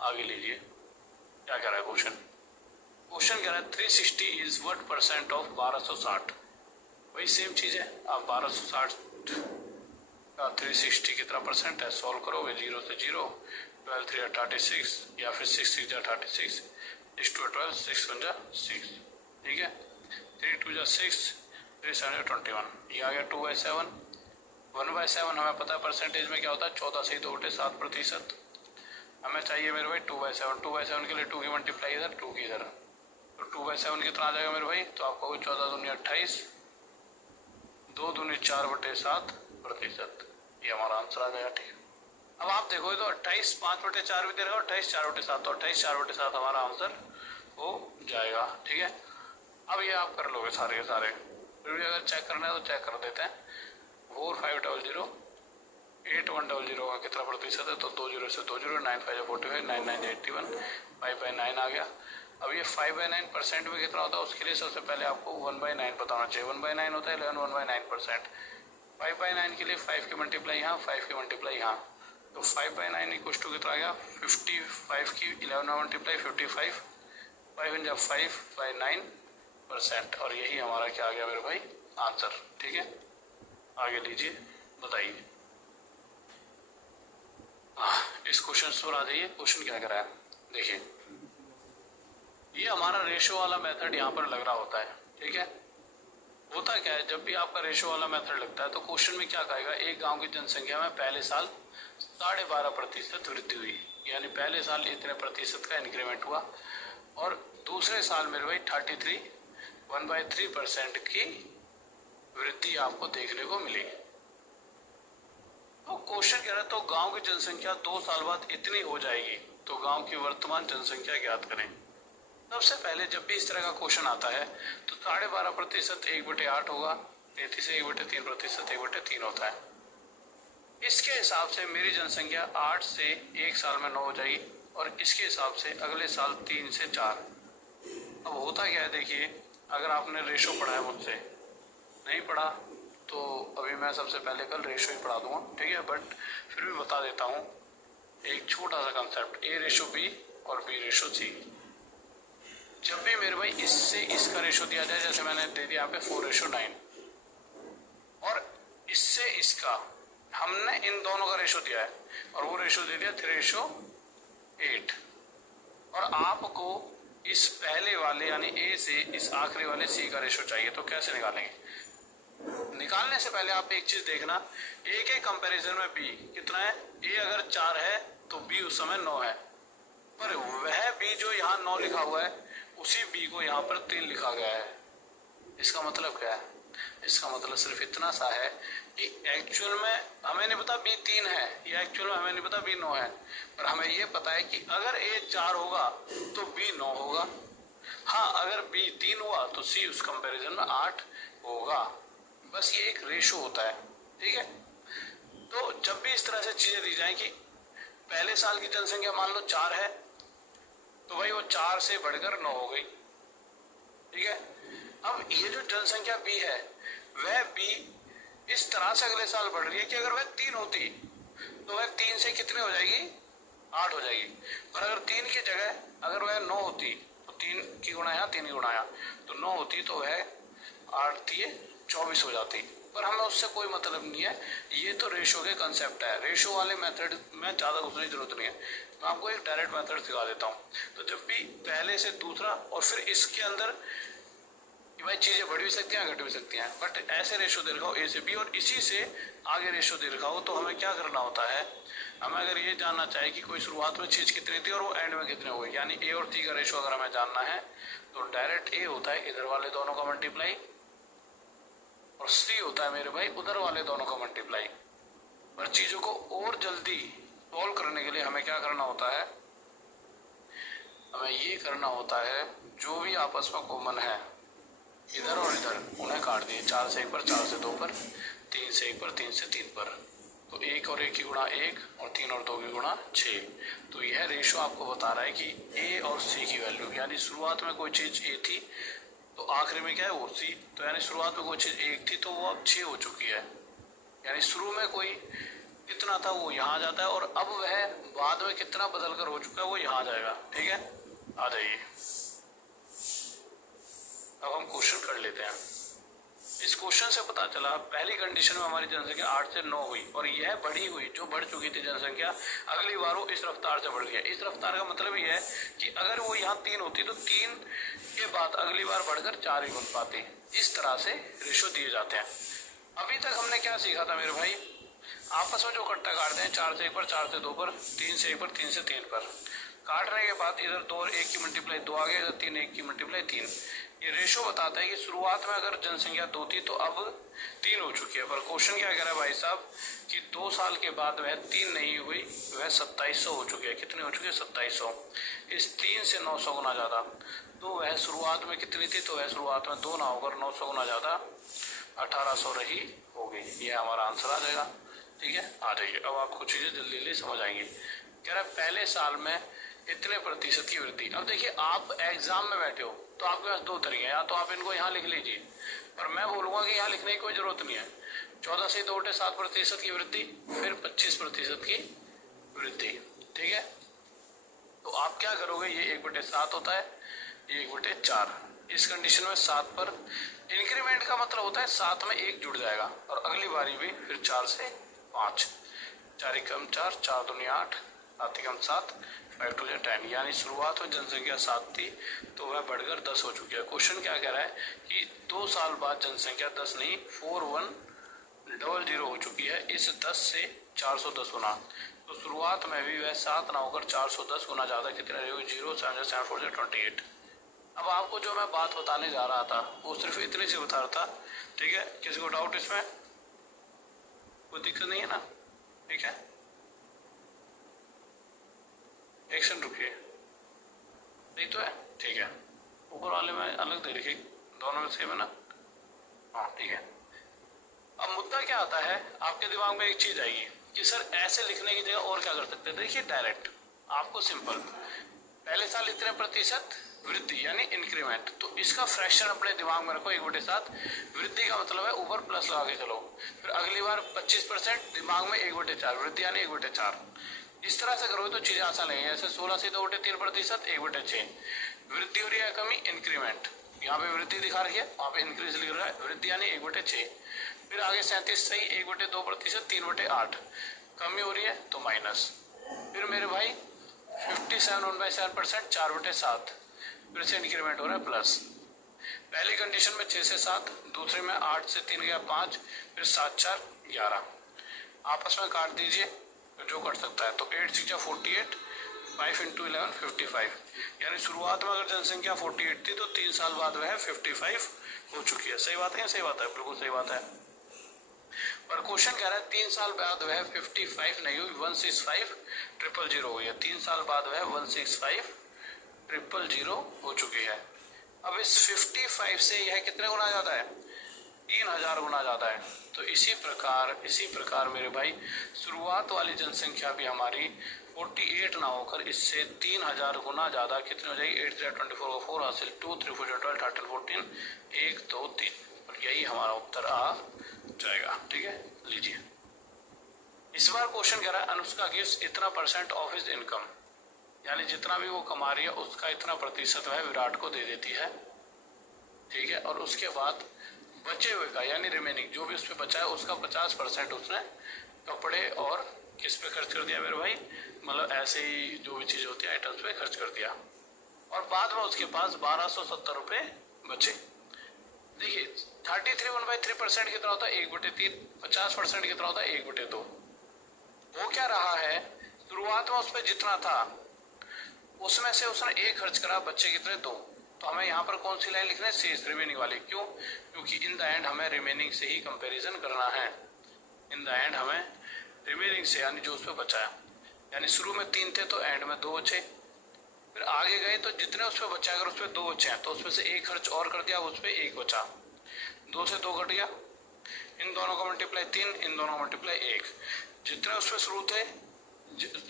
आगे लीजिए क्या कह रहा है क्वेश्चन। क्वेश्चन कह रहा है 360 इज व्हाट % ऑफ 1260। वही सेम चीज है, आप 1260 का 360 कितना परसेंट है सॉल्व करोगे। 0 से 0, 12 3 36, या फिर 6 6 जा 36, 6 2 12, 6 1 जा 6। ठीक है, 3 2 जा 6, 3 7 जा 21, ये आ गया 2/7। 1/7 हमें पता है परसेंटेज में क्या होता है? 14 से 2/7%। हमें चाहिए मेरे भाई 2/7। 2/7 के लिए 2 की मल्टीप्लाई इधर, 2 की इधर, तो 2/7 कितना आ जाएगा मेरे भाई? तो आपको 14 दूनी 28, 2 दूनी 4/7%। ये हमारा आंसर आ जाएगा। ठीक है, अब आप देखो तो 28 5/4 भी दे रहा है, 28 4/7, तो 28 4/7 हमारा आंसर हो जाएगा। ठीक है, अब ये आप कर लोगे सारे के सारे, फिर भी अगर चेक करना है तो चेक कर देते हैं। 4500, 8100 का कितना प्रतिशत है? तो 2 0 से 2 0, 9 5 45, 9 9 81, 5/9 आ गया। अब ये 5/9% में कितना होता है? उसके लिए सबसे पहले आपको 1/9 बताना चाहिए। 1/9 होता है 11 1/9%। 5/9 के लिए 5 की मल्टीप्लाई यहाँ, 5 की मल्टीप्लाई यहाँ, तो 5/9 इक्वल टू कितना आ गया? 55 की 11 मल्टीप्लाई 55, 5 × 5/9%, और यही हमारा क्या आ गया मेरे भाई? आंसर। ठीक है, आगे लीजिए बताइए। इस क्वेश्चन पर आ जाइए। क्वेश्चन क्या कर रहा है देखिए, ये हमारा रेशो वाला मेथड यहाँ पर लग रहा होता है। ठीक है, होता क्या है जब भी आपका रेशो वाला मेथड लगता है तो क्वेश्चन में क्या कहेगा? एक गांव की जनसंख्या में पहले साल 12.5% वृद्धि हुई, यानी पहले साल इतने प्रतिशत का इंक्रीमेंट हुआ, और दूसरे साल मेरे भाई 33 1/3% की वृद्धि आपको देखने को मिली। तो क्वेश्चन कह रहा है तो गांव की जनसंख्या 2 साल बाद इतनी हो जाएगी, तो गांव की वर्तमान जनसंख्या ज्ञात करें। सबसे पहले जब भी इस तरह का क्वेश्चन आता है तो 12.5% 1/8 होगा, 33 से 1/3% 1/3 होता है। इसके हिसाब से मेरी जनसंख्या 8 से 1 साल में 9 हो जाएगी, और इसके हिसाब से अगले साल 3 से 4। अब होता क्या है देखिए, अगर आपने रेशो पढ़ा है मुझसे, नहीं पढ़ा तो अभी मैं सबसे पहले कल रेशो ही पढ़ा दूंगा। ठीक है, बट फिर भी बता देता हूँ एक छोटा सा कंसेप्ट, A/B और B/C। जब भी मेरे भाई इससे इसका रेशो दिया जाए, जैसे मैंने दे दिया यहाँ पे 4:9, और इससे इसका हमने इन दोनों का रेशो दिया है, और वो रेशो दे दिया 3:8, और आपको इस पहले वाले यानी A से इस आखिरी वाले C का रेशो चाहिए। तो कैसे निकालेंगे? निकालने से पहले आप एक चीज देखना, A के कंपैरिजन में B कितना है? ए अगर 4 है तो बी उस समय 9 है, पर वह बी जो यहाँ 9 लिखा हुआ है उसी बी को यहाँ पर 3 लिखा गया है। इसका मतलब क्या है? इसका मतलब सिर्फ इतना सा है कि एक्चुअल में हमें नहीं पता बी 3 है या एक्चुअल में हमें नहीं पता बी 9 है, पर हमें ये पता है कि अगर ए 4 होगा तो बी 9 होगा। हाँ, अगर बी 3 हुआ तो सी उस कंपैरिजन में 8 होगा। बस ये एक रेशो होता है, ठीक है। तो जब भी इस तरह से चीजें दी जाए कि पहले साल की जनसंख्या मान लो 4 है तो भाई वो 4 से बढ़कर 9 हो गई, ठीक है। अब ये जो जनसंख्या बी है वह बी इस तरह से अगले साल बढ़ रही है कि अगर वह 3 होती तो वह 3 से कितनी हो जाएगी? 8 हो जाएगी। पर अगर 3 की जगह अगर वह 9 होती तो 3 की गुणा यहाँ 3 की गुणा यहाँ तो 9 होती तो वह 8 थी 24 हो जाती। पर हमें उससे कोई मतलब नहीं है, ये तो रेशो के कंसेप्ट है। रेशो वाले मेथड में ज्यादा घुसने की जरूरत नहीं है, मैं आपको एक डायरेक्ट मेथड सिखा देता हूँ। तो जब भी पहले से दूसरा और फिर इसके अंदर भाई चीजें बढ़ भी सकती हैं घट भी सकती हैं, बट ऐसे रेशो दे रखा हो ए से बी और इसी से आगे रेशो दे रखा हो तो हमें क्या करना होता है? हमें अगर ये जानना चाहे कि कोई शुरुआत में चीज कितनी थी और वो एंड में कितने हुए, यानी ए और सी का रेशो अगर हमें जानना है तो डायरेक्ट ए होता है इधर वाले दोनों का मल्टीप्लाई और सी होता है मेरे भाई उधर वाले दोनों का मल्टीप्लाई। पर चीजों को और जल्दी सॉल्व करने के लिए हमें क्या करना होता है? हमें ये करना होता है जो भी आपस में कॉमन है इधर और इधर उन्हें काट दिए, 4 से 1 पर, 4 से 2 पर, 3 से 1 पर, 3 से 3 पर। तो 1 और 1 की गुणा 1 और 3 और 2 की गुणा 6। तो यह रेशो आपको बता रहा है कि ए और सी की वैल्यू, यानी शुरुआत में कोई चीज ए थी तो आखिरी में क्या है वो सी, तो यानी शुरुआत में कोई चीज 1 थी तो वो अब 6 हो चुकी है। यानी शुरू में कोई कितना था वो यहाँ जाता है और अब वह बाद में कितना बदल कर हो चुका है वो यहाँ जाएगा, ठीक है। आ जाइए अब हम क्वेश्चन कर लेते हैं। इस क्वेश्चन से पता चला पहली कंडीशन में हमारी जनसंख्या 8 से 9 हुई और यह बढ़ी हुई जो बढ़ चुकी थी जनसंख्या अगली बार वो इस रफ्तार से बढ़ गया। इस रफ्तार का मतलब ये है कि अगर वो यहाँ 3 होती तो 3 के बाद अगली बार बढ़कर 4 ही बन पाती। इस तरह से रेशो दिए जाते हैं। अभी तक हमने क्या सीखा था मेरे भाई? आपस में जो कट्टा काटते हैं 4 से 1 पर, 4 से 2 पर, 3 से 1 पर, 3 से 3 पर, काटने के बाद इधर 2 और 1 की मल्टीप्लाई 2 आ गया, इधर 3 1 की मल्टीप्लाई 3। ये रेशो बताता है कि शुरुआत में अगर जनसंख्या 2 थी तो अब 3 हो चुकी है। पर क्वेश्चन क्या कह रहा है भाई साहब कि 2 साल के बाद वह 3 नहीं हुई, वह 2700 हो चुकी है। कितनी हो चुकी है? 2700। इस 3 से 900 गुना ज्यादा। तो वह शुरुआत में कितनी थी? तो वह शुरुआत में 2 ना होकर 900 गुना ज्यादा 1800 रही होगी। ये हमारा आंसर आ जाएगा, ठीक है। आ जाइए अब आपको चीजें जल्दी जल्दी समझ आएंगी। कह रहा है पहले साल में इतने प्रतिशत की वृद्धि। अब देखिए आप एग्जाम में बैठे हो तो आपके पास 2 तरीके हैं, या तो आप इनको यहाँ लिख लीजिए, पर मैं बोलूंगा कि यहाँ लिखने की कोई जरूरत नहीं है। 14 से 2 7% की वृद्धि, फिर 25% की वृद्धि, ठीक है। तो आप क्या करोगे? ये 1/7 होता है, ये 1/4। इस कंडीशन में 7 पर इंक्रीमेंट का मतलब होता है 7 में 1 जुड़ जाएगा और अगली बारी भी फिर 4 से 5, 4 एकम 4, 4 दूनी 8, 7 एकम 7, 5 2 10। यानी शुरुआत में जनसंख्या 7 थी तो वह बढ़कर 10 हो चुकी है। क्वेश्चन क्या कह रहा है कि 2 साल बाद जनसंख्या 10 नहीं 4100 हो चुकी है। इस 10 से 410 गुना, तो शुरुआत में भी वह 7 ना होकर 410 गुना ज्यादा कितने रही हुई? 0 7 7 4 28। अब आपको जो मैं बात बताने जा रहा था वो सिर्फ इतने से बता रहा था, ठीक है। किसी को डाउट इसमें? कोई दिक्कत नहीं है ना? ठीक है, एक्शन रुकिए, नहीं तो है, ठीक है। ऊपर वाले में अलग दे रखी, दोनों में सेम है ना? हाँ ठीक है। अब मुद्दा क्या आता है, आपके दिमाग में एक चीज आएगी कि सर ऐसे लिखने की जगह और क्या कर सकते हैं। देखिए डायरेक्ट आपको सिंपल, पहले साल इतने प्रतिशत वृद्धि यानी इंक्रीमेंट, तो इसका फ्रैक्शन अपने दिमाग में रखो 1/7। वृद्धि का मतलब है ऊपर प्लस लगा के चलो, फिर अगली बार 25% दिमाग में 1/4 वृद्धि यानी 1/4। इस तरह से करोगे तो चीजें आसान लगेंगी। ऐसे 16 से 2/3% 1/6 वृद्धि हो रही है, कमी इंक्रीमेंट। यहाँ पे वृद्धि दिखा रही है, वहां पे इंक्रीज लिख रहा है, वृद्धि यानी 1/6। फिर आगे 37 सही 1/2% 3/8 कमी हो रही है तो माइनस। फिर मेरे भाई 57 1/7% 4/7 फिर से इंक्रीमेंट हो रहा है प्लस। पहली कंडीशन में 6 से 7, दूसरे में 8 से 3 गया 5, फिर 7 4 11। आपस में काट दीजिए, जो कट सकते होता है। तो 8 6 48, 5 × 11 55, यानी शुरुआत में अगर जनसंख्या 48 थी तो 3 साल बाद वह 55 हो चुकी है। सही बात है, सही बात है, बिल्कुल सही बात है। पर क्वेश्चन कह रहा है 3 साल बाद वह 55 नहीं हुई, 165000 हुई है। 3 साल बाद वह 165000 हो चुकी है। अब इस 55 से यह कितने गुना जाता है, 3000 गुना जाता है। तो इसी प्रकार मेरे भाई शुरुआत वाली जनसंख्या भी हमारी 48 ना होकर इससे 3000 गुना ज्यादा कितनी हो जाएगी, 8 3 24 4 हासिल 2 3 4 12 13 14 1 2 3, और यही हमारा उत्तर आ जाएगा। ठीक है, लीजिए इस बार क्वेश्चन कह रहा है अनुष्का गिव्स इतना % ऑफ हिज इनकम, यानी जितना भी वो कमा रही है उसका इतना प्रतिशत वह विराट को दे देती है। ठीक है, और उसके बाद बचे हुए का यानी रिमेनिंग जो भी उस पर बचा है उसका 50% उसने कपड़े और किस पे खर्च कर दिया मेरे भाई, मतलब ऐसे ही जो भी चीज होती है आइटम्स पे खर्च कर दिया, और बाद में उसके पास 1270 रुपये बचे। देखिए 33 1/3% कितना होता है, 1/3, 50% कितना होता है, 1/2। वो क्या रहा है, शुरुआत में उस पर जितना था उसमें से उसने 1 खर्च करा, बच्चे कितने 2। तो हमें यहाँ पर कौन सी लाइन लिखना है, शेष रिमेनिंग वाली। क्यों, क्योंकि इन द एंड हमें रिमेनिंग से ही कंपैरिजन करना है। इन द एंड हमें रिमेनिंग से यानी जो उस पर बचा है, यानी शुरू में 3 थे तो एंड में 2 बचे, फिर आगे गए तो जितने उस पर बचा, अगर उस पर 2 बचे हैं तो उसमें से 1 खर्च और कर दिया, उस पर 1 बचा, 2 से 2 घट गया, इन दोनों का मल्टीप्लाई 3, इन दोनों का मल्टीप्लाई 1। जितने उस पर शुरू थे,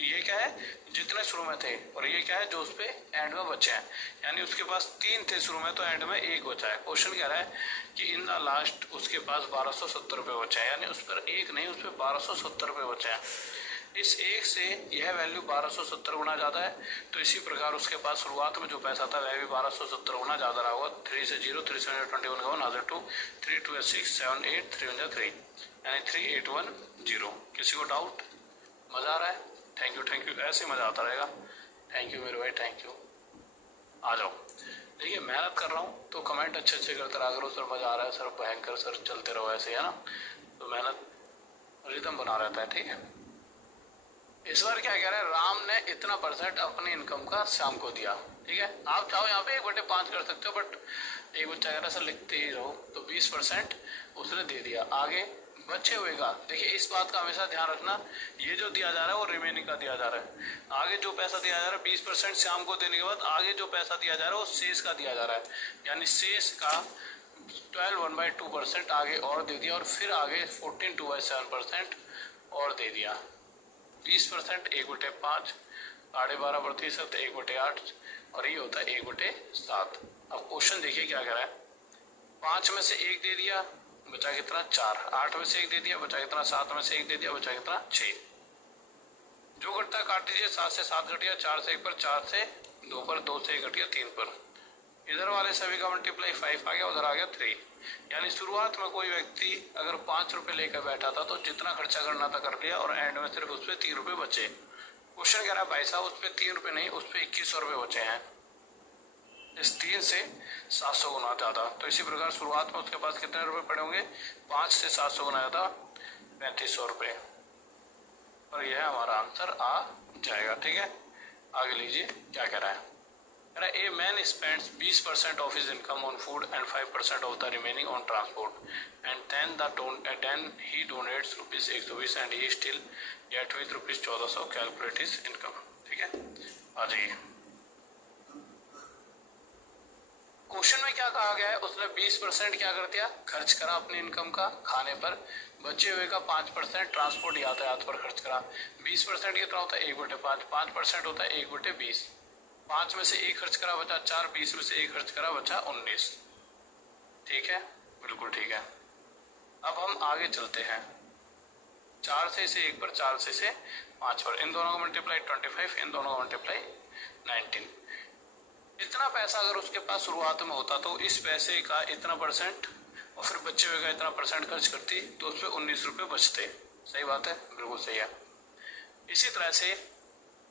ये क्या है जितने शुरू में थे, और ये क्या है जो उस पे एंड में बचे हैं, यानी उसके पास 3 थे शुरू में तो एंड में 1 बचा है। क्वेश्चन कह रहा है कि इन द लास्ट उसके पास 1270 रुपये बचे हैं, यानी उस पर 1 नहीं, उस पर 1270 रुपये बचे हैं। इस 1 से यह वैल्यू 1270 गुना ज्यादा है, तो इसी प्रकार उसके पास शुरुआत में जो पैसा था वह भी 1270 गुना ज्यादा रहा होगा। 3 से 0, 3 से 21 1 हाजिर 2, 3 2 6 7 8 3 3, यानी 3810। किसी को डाउट, मजा आ रहा है? थैंक यू, ऐसे मजा आता रहेगा। थैंक यू मेरे भाई, थैंक यू। आ जाओ, देखिए मेहनत कर रहा हूँ तो कमेंट अच्छे करते रहा करो सर, मजा आ रहा है सर, भयंकर सर, चलते रहो ऐसे, है ना, तो मेहनत रिदम बना रहता है। ठीक है, इस बार क्या कह रहे हैं, राम ने इतना % अपनी इनकम का श्याम को दिया। ठीक है, आप चाहो यहाँ पे 1/5 कर सकते हो, बट एक बच्चा कह रहा सर लिखते ही रहो, तो 20% उसने दे दिया। आगे बचे हुए का, देखिए इस बात का हमेशा ध्यान रखना, ये जो दिया जा रहा है वो रिमेनिंग का दिया जा रहा है। आगे जो पैसा दिया जा रहा है 20% श्याम को देने के बाद आगे जो पैसा दिया जा रहा है वो शेष का दिया जा रहा है, यानी शेष का 12 1/2% आगे और दे दिया, और फिर आगे 14 2/7% और दे दिया। 20% 1/5, 12.5% 1/8, और ये होता है 1/7। अब क्वेश्चन देखिए क्या कह रहा है, 5 में से 1 दे दिया, बचा कितना 4, 8 में से 1 दे दिया, बचा कितना 7 में से 1 दे दिया, बचा कितना 6। जो घटता काट दीजिए, 7 से 7 घट गया, 4 से 1 पर, 4 से 2 पर, 2 से 1 घट गया 3 पर। इधर वाले सभी का मल्टीप्लाई 5 आ गया, उधर आ गया 3। यानी शुरुआत में कोई व्यक्ति अगर 5 रुपए लेकर बैठा था तो जितना खर्चा करना था कर लिया, और एंड में सिर्फ उस पर 3 रुपए बचे। क्वेश्चन कह रहा है भाई साहब उस पर 3 रुपए नहीं, उस पर 2100 रुपये बचे हैं। इस 3 से 700 गुना ज्यादा, तो इसी प्रकार शुरुआत में उसके पास कितने रुपए पड़े होंगे, 5 से 700 गुना ज्यादा 3500 रुपये, और यह हमारा आंसर आ जाएगा। ठीक है, आगे लीजिए क्या कह रहा है, a man spends 20% of his income on food and 5% of the remaining on transport, and then he donates ₹120 and he still get with ₹1400, calculate his income. ठीक है, आ जाइए क्वेश्चन में क्या कहा गया है, उसने 20% क्या कर दिया, खर्च करा अपनी इनकम का खाने पर, बचे हुए का 5% ट्रांसपोर्ट यातायात पर खर्च करा। 20% कितना होता है 1/5, 5% होता है 1/20, 5 में से 1 खर्च करा बचा 4, 20 में से 1 खर्च करा बचा 19। ठीक है, बिल्कुल ठीक है। अब हम आगे चलते हैं, 4 से इसे 1 पर, 4 से इसे 5 पर, इन दोनों का मल्टीप्लाई 25, इन दोनों का मल्टीप्लाई 19। इतना पैसा अगर उसके पास शुरुआत में होता तो इस पैसे का इतना % और फिर बच्चे हुए का इतना % खर्च करती तो उस पर 19 रुपये बचते। सही बात है, बिल्कुल सही है। इसी तरह से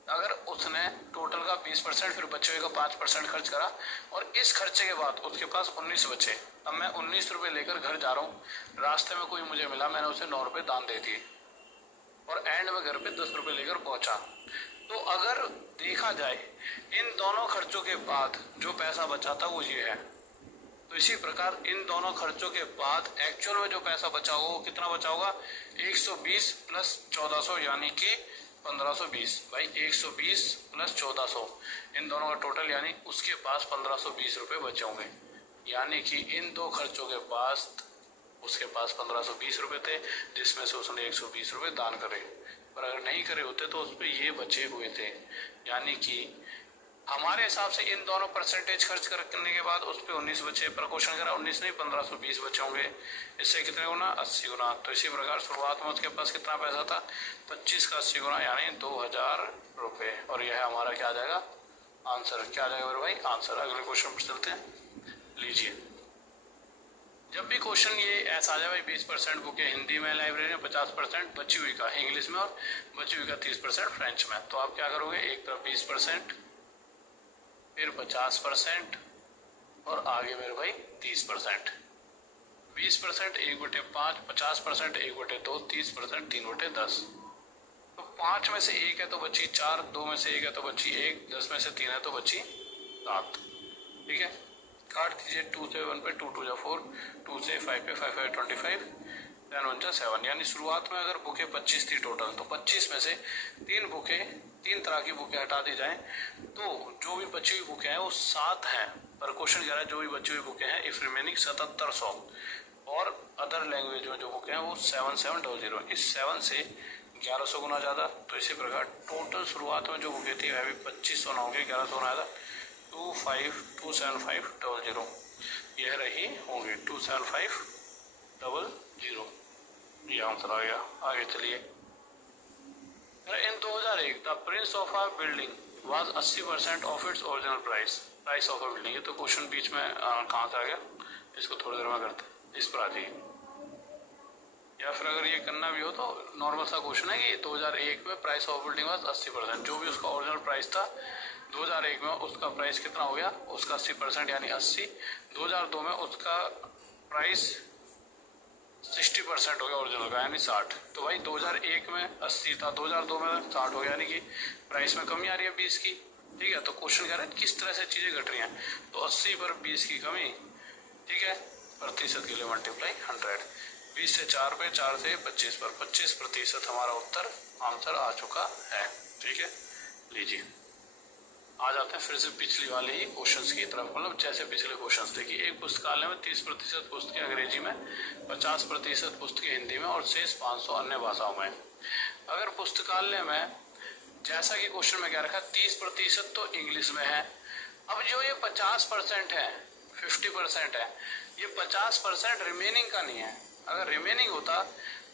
अगर उसने टोटल का 20% फिर बच्चे हुए का 5% खर्च करा, और इस खर्चे के बाद उसके पास 19 बचे, अब मैं 19 रुपये लेकर घर जा रहा हूँ, रास्ते में कोई मुझे मिला, मैंने उसे 9 रुपये दान दे दिए, और एंड में घर पे 10 रुपए लेकर पहुंचा। तो अगर देखा जाए इन दोनों खर्चों के बाद जो पैसा बचा था वो ये है। तो इसी प्रकार इन दोनों खर्चों के बाद एक्चुअल में जो पैसा बचा होगा वो कितना बचा होगा, 120 प्लस 1400 यानी कि 1520। भाई 120 प्लस 1400 इन दोनों का टोटल, यानी उसके पास 1520 रुपए बचे होंगे। यानी कि इन दो खर्चों के पास उसके पास 1520 रुपए थे, जिसमें से उसने 120 रुपए दान करे। पर अगर नहीं करे होते तो उस पर ये बचे हुए थे। यानी कि हमारे हिसाब से इन दोनों परसेंटेज खर्च करने के बाद उस पर 19 बचे, पर क्वेश्चन कह रहा 19 नहीं 1520 बचे होंगे। इससे कितने गुना, 80 गुना। तो इसी प्रकार शुरुआत में उसके पास कितना पैसा था, 25 का 80 गुना यानी 2000 रुपए। और यह हमारा क्या आ जाएगा, आंसर। क्या आ जाएगा मेरे भाई, आंसर। अगले क्वेश्चन पर चलते हैं। लीजिए, जब भी क्वेश्चन ये ऐसा आ जाए भाई 20% बुक है हिंदी में लाइब्रेरी में, 50% बची हुई का इंग्लिश में और बची हुई का 30% फ्रेंच में, तो आप क्या करोगे, एक तरफ 20%, फिर 50% और आगे मेरे भाई 30%। 20% 1/5, 50% 1/2, 30% 3/10। तो 5 में से 1 है तो बची 4, 2 में से 1 है तो बची 1, 10 में से 3 है तो बची 7। ठीक है, काट दीजिए। 2 से 1 पे 2 2 जा 4, 2 से 5 पे 5 5 25, 10 1 जा 7। यानी शुरुआत में अगर बुकें 25 थी टोटल, तो 25 में से 3 तरह की बुकें हटा दी जाए तो जो भी बची हुई बुकें हैं वो 7 हैं। पर क्वेश्चन कह रहा है जो भी बची हुई बुकें हैं इफ रिमेनिंग 7700 और अदर लैंग्वेज में जो बुकें हैं वो 7700। इस 7 से 1100 गुना ज़्यादा। तो इसी प्रकार टोटल शुरुआत में जो बुकें थी वह भी 2500 ना होंगे, 1100 ना ज़्यादा, 27500। यह रही होंगी 27500। ये आंसर आ गया। आगे चलिए, इन 2001 the Prince of a building was 80% of its original price of a building. ये तो क्वेश्चन बीच में कहाँ से आ गया, इसको थोड़ी देर में करते हैं। इस पर आ जाइए, या फिर अगर ये करना भी हो तो नॉर्मल सा क्वेश्चन है कि 2001 में प्राइस ऑफ बिल्डिंग वाज 80%, जो भी उसका ओरिजिनल प्राइस था 2001 में उसका प्राइस कितना हो गया, उसका 80% यानी 80। 2002 में उसका प्राइस 60% हो गया ओरिजिनल का यानी 60। तो भाई 2001 में 80 था, 2002 में 60 हो गया, यानी कि प्राइस में कमी आ रही है 20 की। ठीक है, तो क्वेश्चन कह रहे हैं किस तरह से चीजें घट रही हैं। तो 80 पर 20 की कमी, ठीक है, प्रतिशत के लिए मल्टीप्लाई 100। 20 से 4 पे, 4 से 25 पर 25% हमारा उत्तर आंसर आ चुका है। ठीक है, लीजिए आ जाते हैं फिर से पिछली वाले ही क्वेश्चंस की तरफ। मतलब जैसे पिछले क्वेश्चंस देखिए, एक पुस्तकालय में 30% पुस्तकें अंग्रेजी में, 50% पुस्तकें हिंदी में और शेष 500 अन्य भाषाओं में। अगर पुस्तकालय में, जैसा कि क्वेश्चन में क्या रखा, 30% तो इंग्लिश में है। अब जो ये 50% है, 50% है, ये 50% रिमेनिंग का नहीं है। अगर रिमेनिंग होता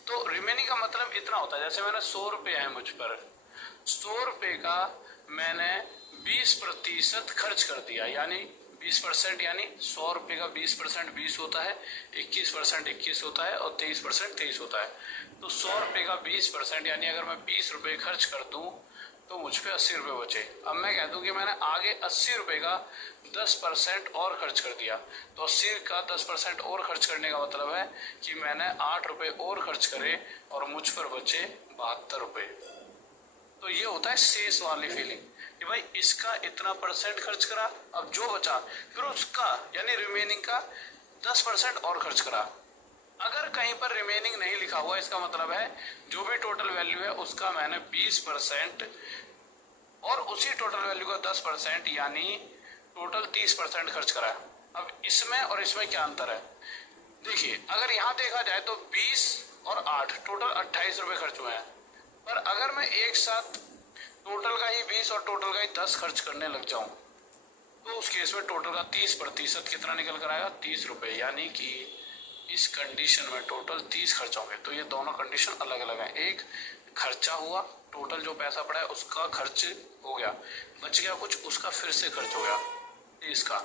तो रिमेनिंग का मतलब इतना होता है, जैसे मैंने 100 रुपये है मुझ पर, 100 रुपये का मैंने 20% खर्च कर दिया, यानी 20% यानी 100 रुपये का 20% 20 होता है, 21% 21 होता है और 23% 23 होता है। तो 100 रुपये का 20% यानी अगर मैं 20 रुपये खर्च कर दूं तो मुझ पे 80 रुपये बचे। अब मैं कह दूं कि मैंने आगे 80 रुपये का 10% और खर्च कर दिया, तो 80 का 10% और खर्च करने का मतलब है कि मैंने 8 रुपये और खर्च करे और मुझ पर बचे 72 रुपये। तो ये होता है शेष वाली फीलिंग कि भाई इसका इतना % खर्च करा, अब जो बचा फिर उसका यानी रिमेनिंग का 10% और खर्च करा। अगर कहीं पर रिमेनिंग नहीं लिखा हुआ, इसका मतलब है जो भी टोटल वैल्यू है उसका मैंने 20% और उसी टोटल वैल्यू का 10% यानी टोटल 30% खर्च करा। अब इसमें और इसमें क्या अंतर है, देखिए अगर यहाँ देखा जाए तो 20 और 8 टोटल 28 रुपये खर्च हुए हैं। पर अगर मैं एक साथ टोटल का ही 20 और टोटल का ही 10 खर्च करने लग जाऊं तो उस केस में टोटल का 30% कितना निकल कर आएगा, 30 रुपये। यानी कि इस कंडीशन में टोटल 30 खर्च होंगे। तो ये दोनों कंडीशन अलग अलग हैं। एक खर्चा हुआ, टोटल जो पैसा पड़ा है उसका खर्च हो गया, बच गया कुछ, उसका फिर से खर्च हो गया 30 का।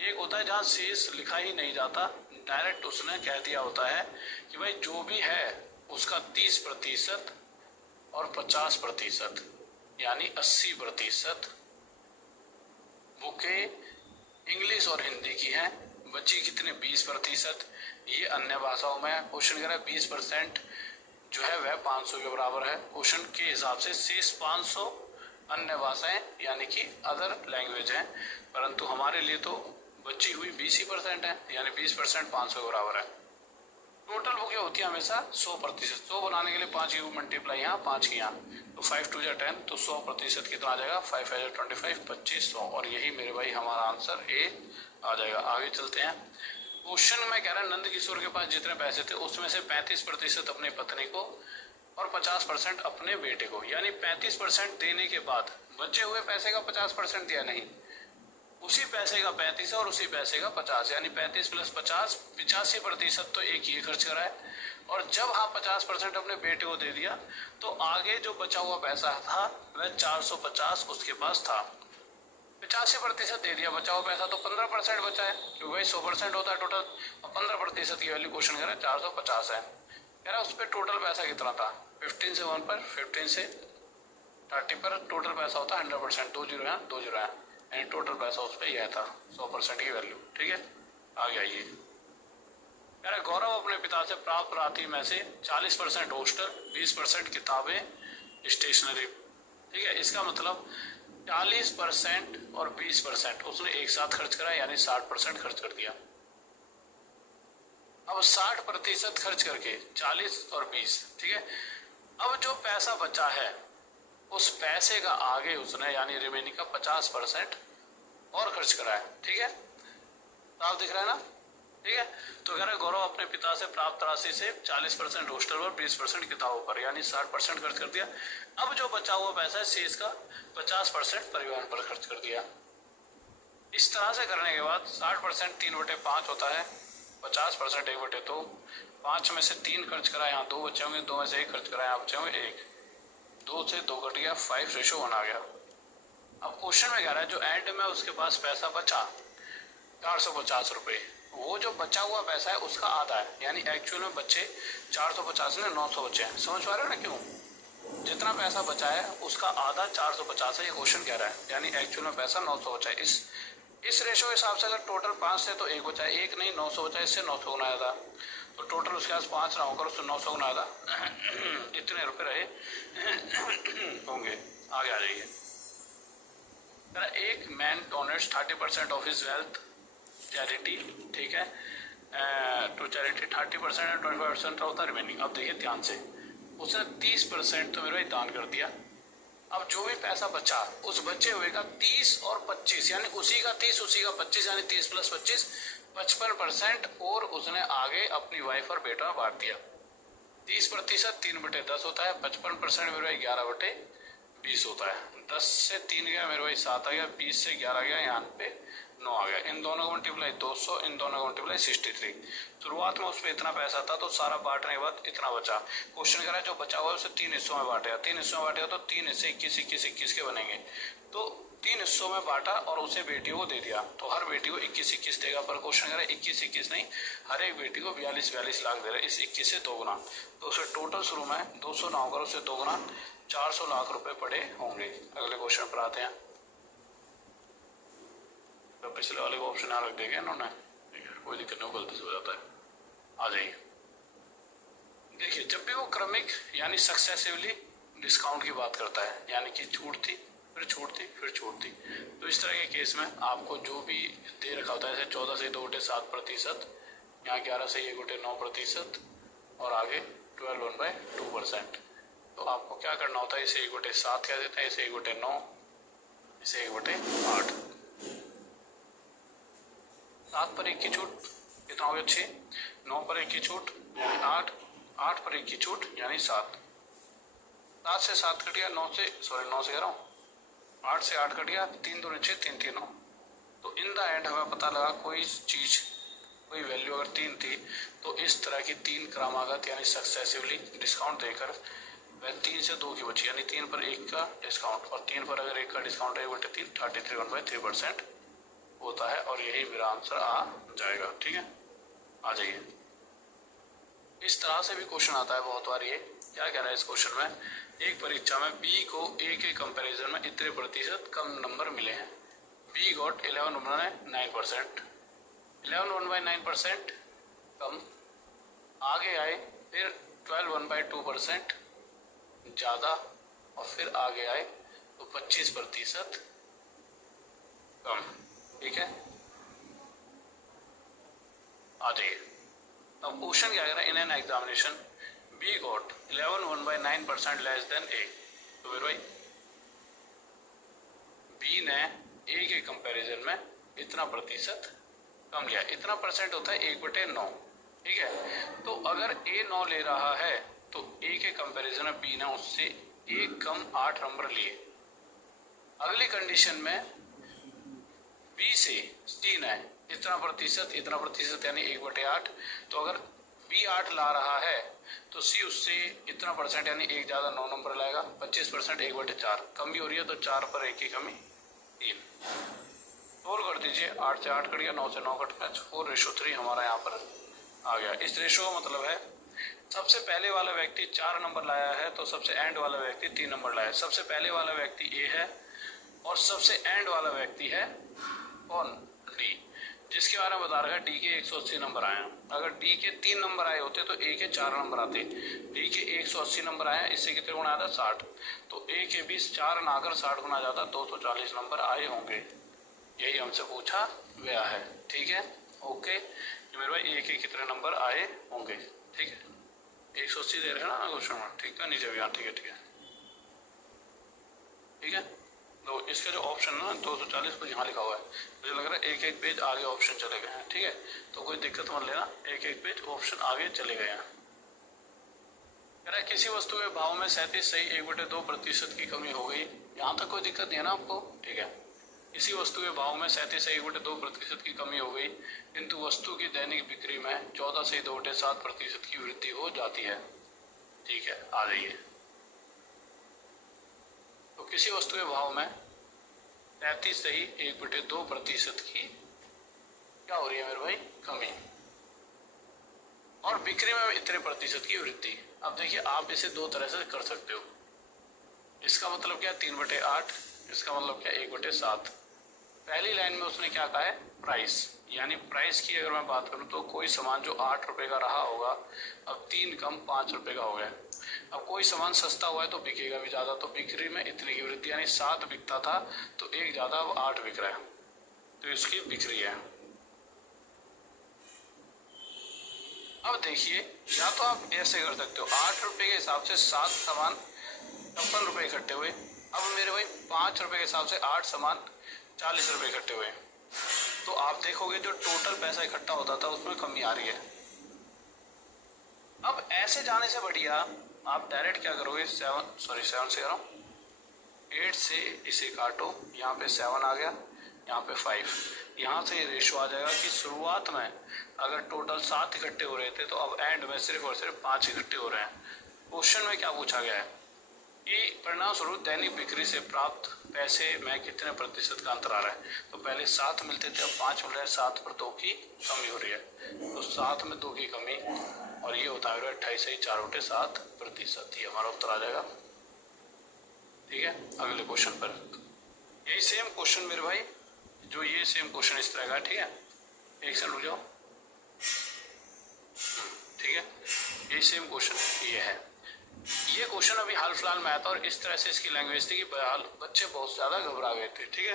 एक होता है जहाँ शेष लिखा ही नहीं जाता, डायरेक्ट उसने कह दिया होता है कि भाई जो भी है उसका 30% और 50% यानी 80% बुकें इंग्लिश और हिंदी की हैं, बची कितने 20%। ये अन्य भाषाओं में क्वेश्चन कह रहा है 20% जो है वह 500 के बराबर है। क्वेश्चन के हिसाब से शेष 500 अन्य भाषाएं यानी कि अदर लैंग्वेज हैं, परंतु हमारे लिए तो बची हुई 20% है, यानी 20% 500 के बराबर है। टोटल बुकें होती है हमेशा 100%। 100 बनाने के लिए 5 की मल्टीप्लाई यहाँ 5 की यहाँ, तो 5 2 10, तो 100% कितना आ जाएगा 5 5 25 25 100, और यही मेरे भाई हमारा आंसर ए आ जाएगा। आगे चलते हैं। क्वेश्चन में कह रहा है नंद किशोर के पास जितने पैसे थे उसमें से 35% अपने पत्नी को और 50% अपने बेटे को, यानी 35% देने के बाद बचे हुए पैसे का 50% दिया नहीं, उसी पैसे का 35 और उसी पैसे का 50, यानी 35 + 50 85% तो एक ही खर्च करा है। और जब हाँ 50% अपने बेटे को दे दिया तो आगे जो बचा हुआ पैसा था वह 450 उसके पास था। 85% दे दिया, बचा हुआ पैसा तो 15% बचा है, क्योंकि भाई 100% होता है टोटल, और 15% की वैल्यू क्वेश्चन कह रहा है 450 है। कह रहा है उस पर टोटल पैसा कितना था, 15 से 1 पर, 15 से 30 पर टोटल पैसा होता है 100%, 2 जीरो है 2 जीरो है, यानी टोटल पैसा उस पर यह था 100% की वैल्यू। ठीक है, आगे आइए। कह रहा गौरव अपने पिता से प्राप्त राशि में से 40% हॉस्टल, 20% किताबें स्टेशनरी। ठीक है, इसका मतलब 40% और 20% उसने एक साथ खर्च करा, यानी 60% खर्च कर दिया। अब 60% खर्च करके 40 और 20, ठीक है, अब जो पैसा बचा है उस पैसे का आगे उसने यानी रिमेनिंग का 50% और खर्च करा है। ठीक है, साफ दिख रहा है ना। ठीक है, तो कह रहे गौरव अपने पिता से प्राप्त राशि से 40% हॉस्टल पर, 20% किताबों पर, यानी 60% खर्च कर दिया। अब जो बचा हुआ पैसा है शेष का 50% परिवहन पर खर्च कर दिया। इस तरह से करने के बाद 60% 3/5 होता है, 50% 1/2, 5 में से 3 खर्च करा, यहाँ 2 बचे होंगे, 2 में से 1 खर्च करा, यहाँ बचे होंगे 1, 2 से 2 कट गया, 5:1 आ गया। अब क्वेश्चन में कह रहा है जो एंड में उसके पास पैसा बचा 450 रुपये, वो जो बचा हुआ पैसा है उसका आधा है, यानी एक्चुअल में बच्चे 450 में 900 बचे हैं। समझ पा रहे हो ना क्यों, जितना पैसा बचा है उसका आधा 450 है, ये क्वेश्चन कह रहा है, यानी एक्चुअल में पैसा 900 बचा है। इस रेशो के हिसाब से अगर टोटल 5 से तो 1 बचा है, 1 नहीं 900 बचा है, इससे 900 गुना था, तो टोटल उसके पास 5 रहा होगा, उससे 900 गुना था, इतने रुपए रहे होंगे। आगे आ जाइए। एक man donates 30% of his wealth charity, ठीक है, to charity 30% and 25% of the remaining. अब देखिए ध्यान से, उसने 30% तो मेरे दान कर दिया। अब जो भी पैसा बचा उस बचे हुए का 30 और 25, यानी उसी का 30 उसी का 25, यानी 30 + 25 55%, और उसने आगे अपनी वाइफ और बेटा बांट दिया। 30% 3/10 होता है, 55% मेरे भाई 11/20 होता है। 10 से 3 गया मेरे भाई 7 आ गया, 20 से 11 गया, यहाँ पे 9 आ गया। इन दोनों का मल्टीप्लाई 200, इन दोनों का मल्टीप्लाई 63। शुरुआत में उस पर इतना पैसा था तो सारा बांटने के बाद इतना बचा। क्वेश्चन कह रहा है जो बचा हुआ है उसे 3 हिस्सों में बांटेगा, 3 हिस्सों में बांटेगा तो 3 हिस्से 21 21 21 के बनेंगे। तो 3 हिस्सों में बांटा और उसे बेटियों को दे दिया, तो हर बेटी को 21 21 देगा। पर क्वेश्चन कह रहा है 21 21 नहीं, हर एक बेटी को 42 42 लाख दे रहा है, इस 21 से 2 गुना, तो उसे टोटल शुरू में 200 ना होकर उसे 2 गुना 400 लाख रुपए पड़े होंगे। अगले क्वेश्चन पर आते हैं। तो पिछले वाले को ऑप्शन यहाँ रख देंगे इन्होंने, कोई दिक्कत नहीं, गलती से हो जाता है। आ जाइए। देखिए जब भी वो क्रमिक यानी सक्सेसिवली डिस्काउंट की बात करता है, यानी कि छूट थी फिर छूट थी फिर छूट थी, तो इस तरह के केस में आपको जो भी दे रखा होता है, जैसे 14 से 2/7%, यहाँ 11 से 1/9%, और आगे 12 1/2%। तो आपको क्या करना होता है, इसे 1/7 कह देते हैं, इसे 1/9, इसे 1/8। 7 पर 1 की छूट कितना हो गया 6, 9 पर 1 की छूट यानी 8, 8 पर 1 की छूट यानी 7, 7 से 7 कट गया, 9 से कह रहा हूँ, 8 से 8 कट गया, 3 2 6 3 3 9। तो इन द एंड हमें पता लगा कोई चीज कोई वैल्यू अगर 3 थी तो इस तरह की 3 क्रमागत यानी सक्सेसिवली डिस्काउंट देकर वह 3 से 2 की बची, यानी 3 पर 1 का डिस्काउंट, और 3 पर अगर 1 का डिस्काउंट है 1/3 33 1/3% होता है, और यही मेरा आंसर आ जाएगा। ठीक है, आ जाइए। इस तरह से भी क्वेश्चन आता है बहुत बार। ये क्या कह रहा है इस क्वेश्चन में, एक परीक्षा में बी को ए के कंपैरिजन में इतने प्रतिशत कम नंबर मिले हैं। बी गॉट 11/9%, 11/9% कम, आगे आए फिर 12 1/2% ज़्यादा, और फिर आगे आए तो 25% कम। ठीक है, आ जाइए। अब क्वेश्चन क्या कह रहा है, in an examination B got 11 1/9% less than A. तो फिर भाई बी ने ए के कंपैरिजन में इतना प्रतिशत कम लिया। इतना परसेंट होता है 1/9। ठीक है, तो अगर ए 9 ले रहा है तो ए के कंपैरिजन में बी ने उससे एक कम 8 नंबर लिए। अगली कंडीशन में बी से सी ने इतना प्रतिशत यानी 1/8। तो अगर बी 8 ला रहा है तो सी उससे इतना परसेंट यानी एक ज़्यादा 9 नंबर लाएगा। 25% 1/4 कमी हो रही है, तो 4 पर 1 की कमी 3। सोल्व कर दीजिए, 8 से 8 कट गया, 9 से 9 कट गया, 4:3 हमारा यहाँ पर आ गया। इस रेशो का मतलब है सबसे पहले वाला व्यक्ति 4 नंबर लाया है तो सबसे एंड वाला व्यक्ति 3 नंबर लाया है। सबसे पहले वाला व्यक्ति ए है और सबसे एंड वाला व्यक्ति है कौन, डी, जिसके बारे में बता रहा है डी के 180 नंबर आए हैं। अगर डी के 3 नंबर आए होते तो ए के 4 नंबर आते। डी के 180 नंबर आए हैं, इससे कितने गुना आया था 60, तो ए के भी 4 ना आकर 60 गुना जाता, 240 नंबर आए होंगे। यही हमसे पूछा गया है। ठीक है, ओके मेरे भाई ए के कितने नंबर आए होंगे। ठीक है, 180 दे रहे हैं ना क्वेश्चन में। ठीक है, नीचे भी हाँ, ठीक है ठीक है ठीक है। तो इसका जो ऑप्शन है ना 240 को यहाँ लिखा हुआ है, मुझे लग रहा है एक एक पेज आगे ऑप्शन चले गए हैं। ठीक है, तो कोई दिक्कत मत लेना, एक एक पेज ऑप्शन आगे चले गए हैं। कह रहा है किसी वस्तु के भाव में 37 सही 1/2% की कमी हो गई। यहाँ तक कोई दिक्कत नहीं है ना आपको। ठीक है, इसी वस्तु के भाव में 37 से 1/2% की कमी हो गई, किंतु वस्तु की दैनिक बिक्री में 14 से 2.7% की वृद्धि हो जाती है। ठीक है, आ जाइए। तो किसी वस्तु के भाव में 33 से ही 1/2% की क्या हो रही है मेरे भाई, कमी, और बिक्री में इतने प्रतिशत की वृद्धि। अब देखिए आप इसे दो तरह से कर सकते हो। इसका मतलब क्या, 3/8, इसका मतलब क्या 1/7। पहली लाइन में उसने क्या कहा है, प्राइस, यानी प्राइस की अगर मैं बात करूं तो कोई सामान जो 8 रुपए का रहा होगा अब 3 कम 5 रुपए का हो गया। अब कोई सामान सस्ता हुआ है तो बिकेगा भी ज्यादा, तो बिक्री में इतनी की वृद्धि, यानी 7 बिकता था तो एक ज्यादा अब 8 बिक रहा है, तो इसकी बिक्री है। अब देखिए, या तो आप ऐसे कर सकते हो 8 रुपए के हिसाब से 7 सामान 56 रुपए इकट्ठे हुए। अब मेरे भाई 5 रुपए के हिसाब से 8 सामान 40 रुपए इकट्ठे हुए, तो आप देखोगे जो टोटल पैसा इकट्ठा होता था उसमें कमी आ रही है। अब ऐसे जाने से बढ़िया आप डायरेक्ट क्या करोगे, 7 से करो 8 से इसे काटो, यहाँ पे 7 आ गया, यहाँ पे 5, यहाँ से रेशो आ जाएगा कि शुरुआत में अगर टोटल 7 इकट्ठे हो रहे थे तो अब एंड में सिर्फ और सिर्फ 5 इकट्ठे हो रहे हैं। क्वेश्चन में क्या पूछा गया है कि परिणाम स्वरूप दैनिक बिक्री से प्राप्त पैसे में कितने प्रतिशत का अंतर आ रहा है। तो पहले 7 मिलते थे, अब 5 मिल रहे हैं, 7 पर 2 की कमी हो रही है, तो 7 में 2 की कमी, और ये होता है 28 से 4/7%। ये हमारा उत्तर आ जाएगा। ठीक है, अगले क्वेश्चन पर यही सेम क्वेश्चन मेरे भाई, जो ये सेम क्वेश्चन इस तरह का। ठीक है, एक सेकंड रुक जाओ। ठीक है, यही सेम क्वेश्चन ये है। ये क्वेश्चन अभी हाल फिलहाल में आया था और इस तरह से इसकी लैंग्वेज थी कि बच्चे बहुत ज्यादा घबरा गए थे। ठीक है,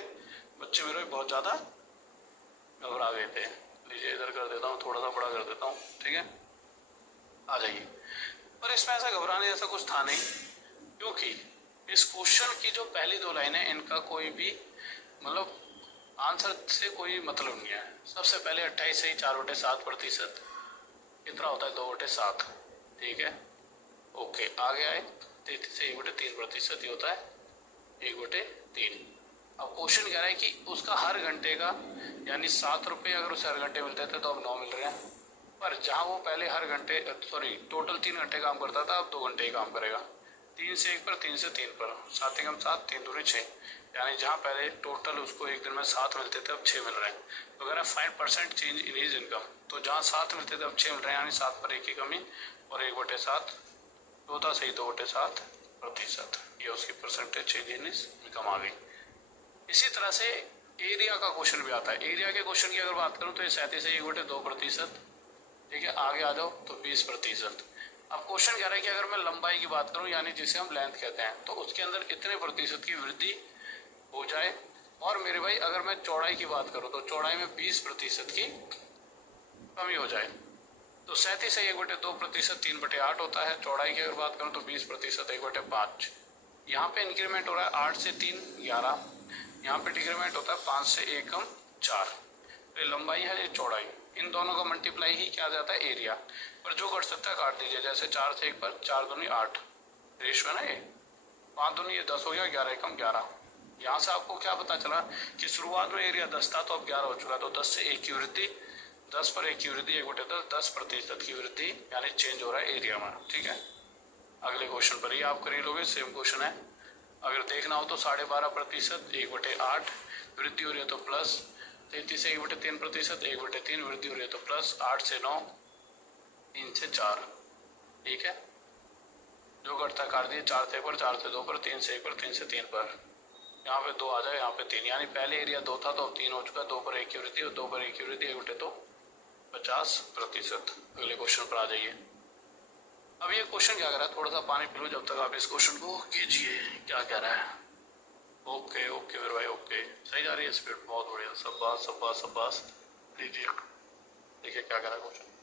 बच्चे मेरे भी बहुत ज्यादा घबरा गए थे। लीजिए इधर कर देता हूँ, थोड़ा सा बड़ा कर देता हूँ। ठीक है, आ जाइए। पर इसमें ऐसा घबराने जैसा कुछ था नहीं, क्योंकि इस क्वेश्चन की जो पहली 2 लाइनें इनका कोई भी मतलब आंसर से कोई मतलब नहीं है। सबसे पहले 28 से 4/7% कितना होता है, 2/7। ठीक है, ओके, आगे आए 33 से 1/3%, ये होता है 1/3। अब क्वेश्चन कह रहा है कि उसका हर घंटे का, यानी 7 रुपये अगर उसे हर घंटे मिलते थे तो अब 9 मिल रहे हैं, पर जहां वो पहले हर घंटे टोटल 3 घंटे काम करता था अब 2 घंटे ही काम करेगा। 3 से 1 पर, 3 से 3 पर, 7 एकम 7, 3 दूनी 6, यानी जहां पहले टोटल उसको एक दिन में 7 मिलते थे अब 6 मिल रहे हैं। तो अगर 5% चेंज इन हिज इनकम, तो जहाँ 7 मिलते थे अब 6 मिल रहे हैं, यानी 7 पर 1 की कमी, और 1/7 14 से 2/7%, ये उसकी percentage change in his income आ गई। इसी तरह से एरिया का क्वेश्चन भी आता है। एरिया के क्वेश्चन की अगर बात करूं तो ये 37 से 1/2%। ठीक है, आगे आ जाओ तो 20%। अब क्वेश्चन कह रहा है कि अगर मैं लंबाई की बात करूं, यानी जिसे हम लेंथ कहते हैं, तो उसके अंदर इतने प्रतिशत की वृद्धि हो जाए, और मेरे भाई अगर मैं चौड़ाई की बात करूं तो चौड़ाई में 20% की कमी हो जाए। तो 37 है 1/2% 3/8 होता है। चौड़ाई की अगर बात करूं तो 20% 1/5। यहाँ पे इंक्रीमेंट हो रहा है 8 से 3 11, यहाँ पे डिक्रीमेंट होता है 5 से 1 कम 4। ये लंबाई है, ये चौड़ाई, इन दोनों का मल्टीप्लाई ही क्या जाता है एरिया। पर जो कट सकता है काट दीजिए, जैसे 4 से 1 पर 4 दूनी 8 रेशो है ना, ये 5 दूनी ये 10 हो गया, 11 एकम 11। यहाँ से आपको क्या पता चला कि शुरुआत में एरिया 10 था तो अब 11 हो चुका, तो 10 से 1 की वृद्धि, 10 पर 1 की वृद्धि 1/10, 10% की वृद्धि, यानी चेंज हो रहा है एरिया में। ठीक है, अगले क्वेश्चन पर ही आप कर ही लोगे, सेम क्वेश्चन है। अगर देखना हो तो 12.5% 1/8 वृद्धि हो रही है तो प्लस, 33 से 1/3% 1/3 वृद्धि हो रही है तो प्लस, 8 से 9 3 से 4। ठीक है, जो घटता काट दिए, 4 से 1 पर 4 से 2 पर 3 से 1 पर 3 से 3 पर, यहाँ पे 2 आ जाए, यहाँ पे 3, यानी पहले एरिया 2 था तो अब 3 हो चुका है। 2 पर 1 की वृद्धि और 2 पर 1 की वृद्धि 1/2 50%। अगले क्वेश्चन पर आ जाइए। अब ये क्वेश्चन क्या कर रहा है, थोड़ा सा पानी पी लो जब तक आप इस क्वेश्चन को कीजिए, क्या कह रहा है। ओके ओके मेरे भाई, ओके सही जा रही है स्पीड, बहुत बढ़िया, शाबाश शाबाश शाबाश। लीजिए देखिए क्या कह रहा है क्वेश्चन।